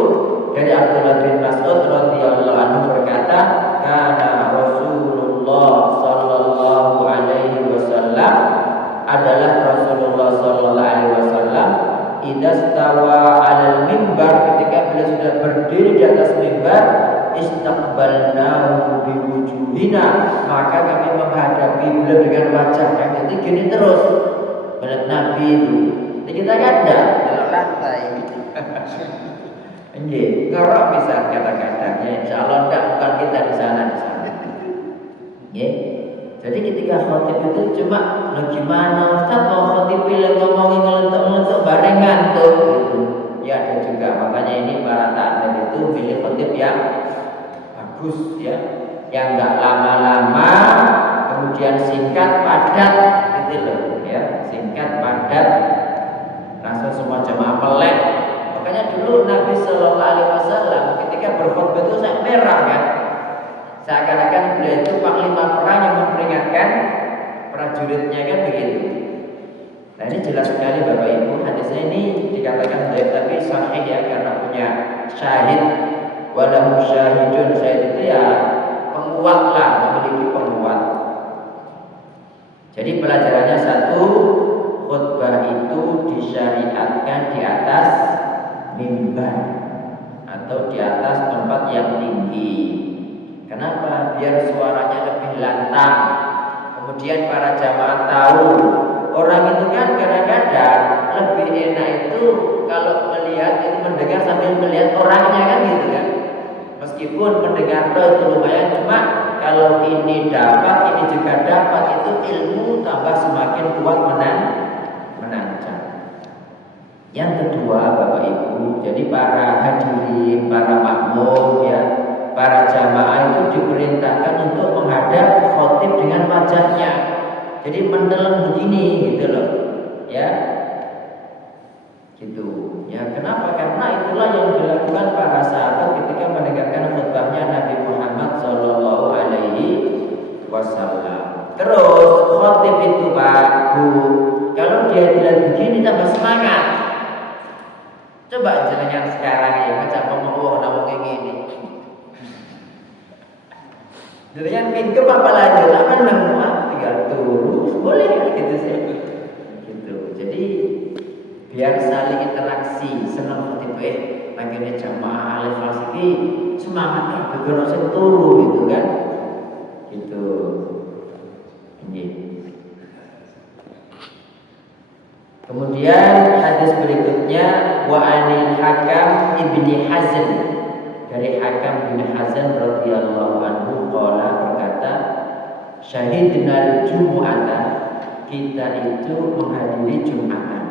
dari Abdullah bin Mas'ud radhiyallahu anhu berkata, "Kana Rasulullah sallallahu alaihi wasallam adalah Rasulullah sallallahu alaihi wasallam idza stawa 'alal mimbar, ketika beliau sudah berdiri di atas mimbar, istaqbalnahu biwujuhina, maka kami menghadapi beliau dengan wajah kami. Jadi gini terus melihat Nabi itu. Jadi kita kan ada dalam lantai. Nggih, ngorok bisa kadang-kadang ya, insyaallah enggak, bukan kita di sana. Nggih. Jadi ketika khotib itu cuma gimana Ustaz mau khotib pilih ngomongin ngelentuk-ngelentuk bareng ngantuk gitu. Ya ada juga, makanya ini para takmir itu pilih khotib yang bagus ya, yang enggak lama-lama, kemudian singkat padat gitu loh ya, singkat padat, langsung semua jemaah melek. Makanya dulu Nabi Sallallahu Alaihi Wasallam ketika berkhutbah itu saya merah kan, seakan-akan beliau itu panglima perang yang memperingatkan prajuritnya kan begitu. Nah ini jelas sekali Bapak Ibu, hadisnya ini dikatakan dhaif tapi sahih ya, karena punya syahid. Walahu syahidun, syahid itu ya penguat lah, memiliki penguat. Jadi pelajarannya satu, khutbah itu disyariatkan di atas mimbar atau di atas tempat yang tinggi. Kenapa? Biar suaranya lebih lantang. Kemudian para jamaah tahu. Orang itu kan kadang-kadang lebih enak itu kalau melihat itu mendengar sambil melihat orangnya kan gitu kan. Meskipun mendengar itu lumayan, cuma kalau ini dapat, ini juga dapat, itu ilmu tambah semakin kuat menancap. Yang kedua Bapak Ibu, jadi para hadirin, para makmum ya, para jamaah itu diperintahkan untuk menghadap khotib dengan wajahnya. Jadi mendeleng begini gitu loh, ya, gitu. Ya kenapa? Karena itulah yang dilakukan para sahabat ketika mendengarkan khutbahnya Nabi Muhammad Shallallahu Alaihi Wasallam. Terus khotib itu Pak Bu, kalau dia dilihat begini tambah semangat. Coba jenengan sekarang ya macam ngomong ngomong kayak gini. Jenengan pinggir apa lagi? Lama nemu tinggal turun, boleh kan gitu sih. Gitu. Jadi biar saling interaksi, senang tipe bagiannya jamaah alif fasiki semangat kan begono sing turu gitu kan. Gitu. Ini. Kemudian hadis berikutnya wa anil Hakam ibni Hazm, dari Hakam bin Hazm radhiyallahu anhu qala, berkata syahidnal jumu'ata, kita itu menghadiri Jumatan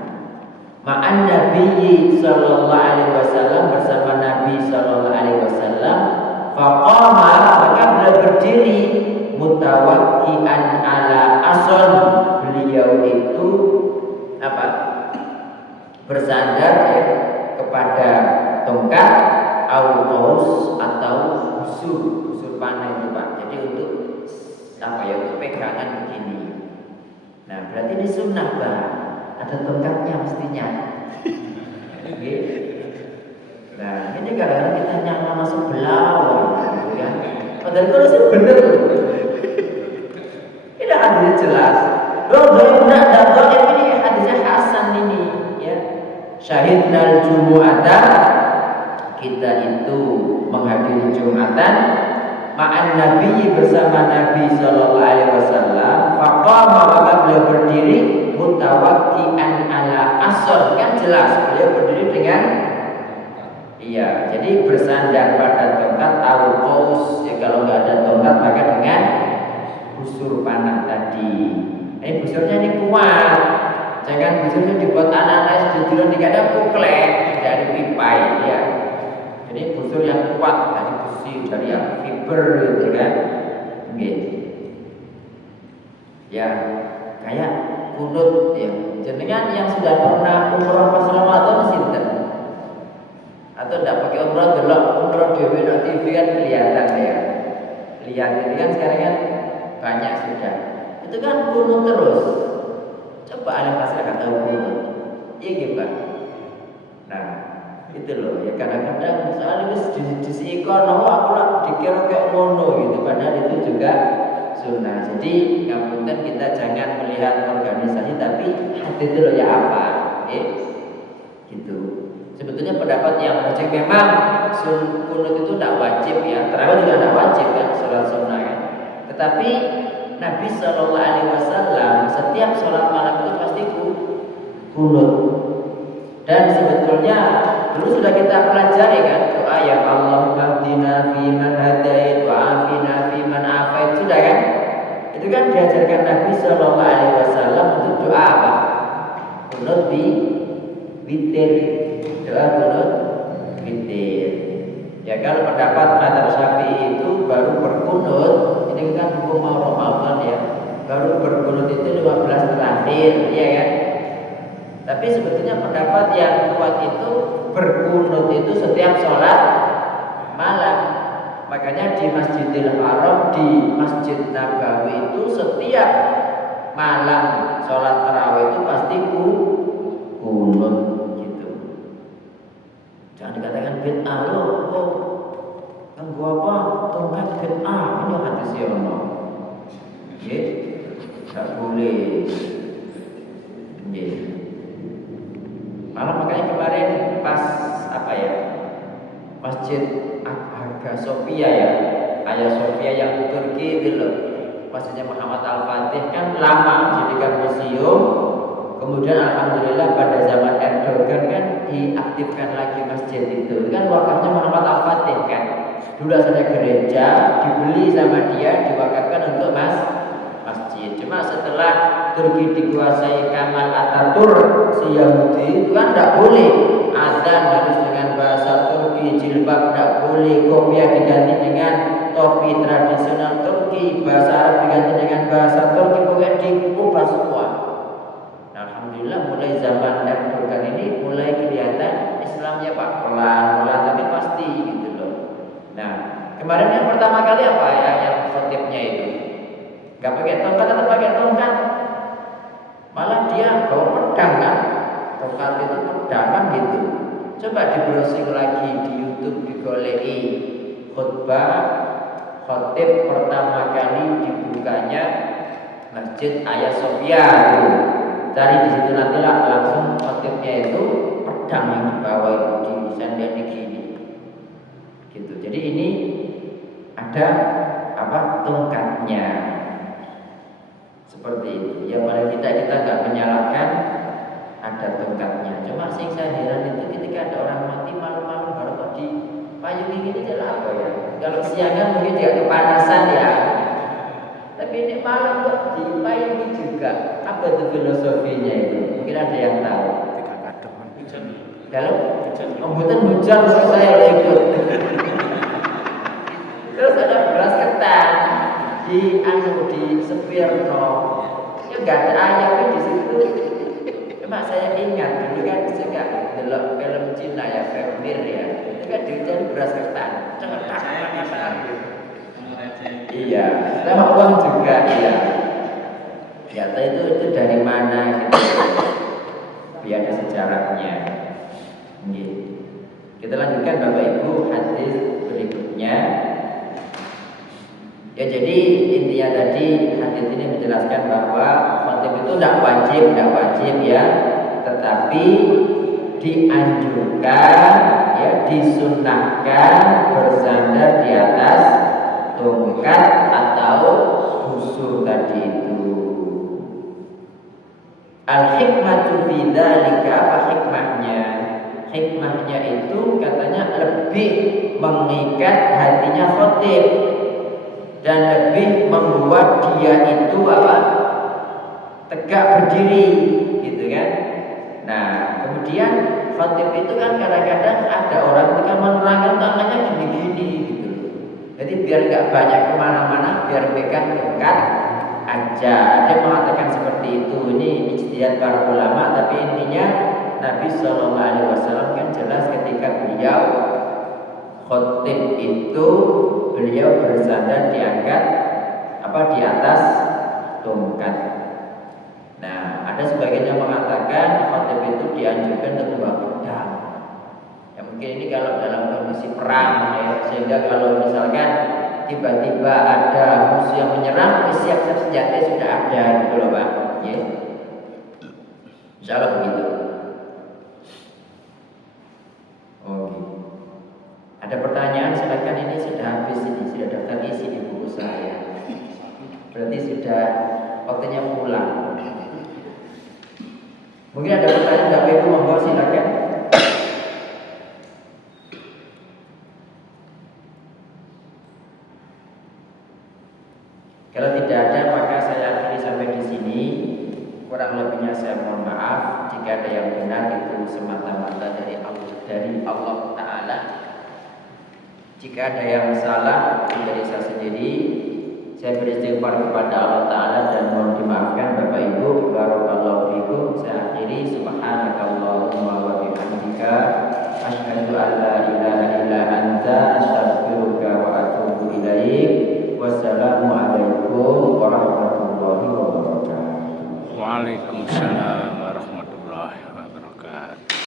ma'an Nabi sallallahu alaihi wasallam, bersama Nabi sallallahu alaihi wasallam. Faqama, maka beliau berdiri mutawakkian ala ason, beliau itu apa? Bersandar ya, kepada tongkat aus atau busur panah itu Pak. Jadi untuk apa ya, untuk pegangan begini. Nah berarti ini sunnah Pak, ada tongkatnya mestinya. Nah ini kadang-kadang kita nyala masuk belau gitu kan. Padahal kalau sih bener, ini hadisnya jelas. Ini hadisnya Hasan ini ya. Syahidnal jumu'ata, kita itu menghadiri Jumatan ma'an Nabi, bersama Nabi sallallahu alaihi wasallam. Faqama, maka beliau berdiri mutawakkian ala asr, kan jelas beliau berdiri dengan iya, jadi bersandar pada tongkat au qaus ya, kalau enggak ada tongkat maka dengan busur panah tadi. Ini busurnya ini kuat, jangan busurnya dibuat anak-anak sedulur tidak ada puklek dari pipai ya. Jadi busur yang kuat dari besi, dari yang fiber gitu kan. Gitu. Ya, kayak kunut ya. Jenengan yang sudah pernah umroh pas Ramadan sinten? Atau tidak pakai umroh, delok umroh dhewe nang TV kan kelihatan ya. Lihat ini kan sekarang kan banyak sudah. Itu kan kunut terus. Coba ada masyarakat tahu kunut. Iya gitu Pak. Nah, itu loh ya, kadang-kadang soal itu di kono aku lah dikira kayak mono gitu, padahal itu juga sunnah. Jadi ngapunten, kita jangan melihat organisasi tapi hati itu loh ya apa gitu. Sebetulnya pendapat yang wajib, memang kunut itu tidak wajib ya, terawih juga tidak wajib kan, sholat sunnah kan. Tetapi Nabi Shallallahu Alaihi Wasallam setiap sholat malam itu pasti kunut. Dan sebetulnya dulu sudah kita pelajari kan doa ya Allahumma hdina fi man hadait wa afina fi man afait, sudah kan? Itu kan diajarkan Nabi Shallallahu Alaihi Wasallam untuk doa apa? Kunut di witir, doa kunut witir. Ya kalau pendapat Madzhab Syafi'i itu baru berkunut, ini kan hukum mau Ramadan ya, baru berkunut itu 15 terakhir, ya kan? Tapi sebetulnya pendapat yang kuat itu berkunut itu setiap sholat malam. Makanya di Masjidil Haram, di Masjid Nabawi itu setiap malam sholat tarawih itu pasti kunut gitu. Jangan dikatakan bid'ah loh, kok ganggu apa? Tongkat bid'ah ini hadis ya ono. Ya, tak boleh. Ya. Malah makanya kemarin pas apa ya? Masjid Hagia Sophia ya, Hagia Sophia yang di Turki itu loh. Masjidnya Muhammad Al-Fatih kan lama dijadikan museum. Kemudian alhamdulillah pada zaman Erdogan kan diaktifkan lagi masjid itu. Kan wakafnya Muhammad Al-Fatih kan. Dulu asalnya gereja, dibeli sama dia, diwakafkan untuk masjid. Cuma setelah Turki dikuasai Kemal Atatürk si Yahudi itu kan tidak boleh adzan harus dengan bahasa Turki, jilbab tidak boleh, kopiah diganti dengan topi tradisional Turki, bahasa Arab diganti dengan bahasa Turki, pokoknya diubah semua. Nah, alhamdulillah mulai zaman Erdogan ini mulai kelihatan Islamnya Pak pelan-pelan tapi pasti gitu loh. Nah, kemarin yang pertama kali apa ya yang khotibnya itu? Gak pakai tongkat atau pakai tongkat? Malah dia bawa pedang kan? Tongkat itu pedang kan gitu. Coba di browsing lagi di YouTube, digoleki khutbah khotib pertama kali dibukanya Masjid Hagia Sophia itu. Cari di situ nantilah langsung khotibnya itu pedang yang dibawa itu disandani gini. Gitu. Jadi ini ada apa tongkatnya. Seperti itu. Yang paling tidak kita nggak menyalahkan ada tongkatnya. Cuma sing saya heran itu ketika ada orang mati malam-malam baru kok di payung ini jelas apa ya? Kalau siangan mungkin dia kepanasan ya. Tapi ini malam kok di payung juga. Apa itu filosofinya itu? Mungkin ada yang tahu. Kalau hujan saya ikut. Terus ada beras ketan di Sepirno. Ya nggak ada ayamnya di situ. Cuma saya ingat dulu kan saya delok film Cina ya, Vermeer ya. Itu kan dijual beras ketan. Iya, sama uang juga iya. Ya, itu dari mana gitu. Biar ada sejarahnya. Kita lanjutkan Bapak Ibu hadis berikutnya. Ya jadi intinya tadi hadis ini menjelaskan bahwa khotib itu tidak wajib ya, tetapi dianjurkan ya, disunnahkan bersandar di atas tongkat atau busur tadi itu. Al-hikmatu fi dzalika, apa hikmahnya? Hikmahnya itu katanya lebih mengikat hatinya khotib dan lebih membuat dia itu apa? Tegak berdiri gitu kan. Nah, kemudian khotib itu kan kadang-kadang ada orang itu kan menerangkan tangannya gini-gini gitu. Jadi biar gak banyak kemana-mana, biar pegang tongkat aja. Ada yang mengatakan seperti itu. Ini ijtihad para ulama, tapi intinya Nabi SAW kan jelas ketika beliau khotib itu beliau bersandar diangkat di atas tongkat. Nah, ada sebagian yang mengatakan khotib itu dianjurkan untuk membawa pedang. Ya mungkin ini kalau dalam kondisi perang ya, sehingga kalau misalkan tiba-tiba ada musuh yang menyerang, siap-siap senjata sudah ada gitu loh Pak. Ya. Insyaallah begitu. Oke. Ada pertanyaan silakan, ini sudah habis, ini sudah daftar isi di buku saya. Berarti sudah waktunya pulang. Mungkin ada pertanyaan Bapak Ibu, monggo silakan. Kalau tidak ada maka saya akhiri sampai di sini. Kurang lebihnya saya mohon maaf. Jika ada yang benar itu semata-mata dari Allah Ta'ala. Jika ada yang salah dari saya sendiri, saya beristighfar kepada Allah Ta'ala dan mohon dimaafkan Bapak Ibu. Barakallahu fikum.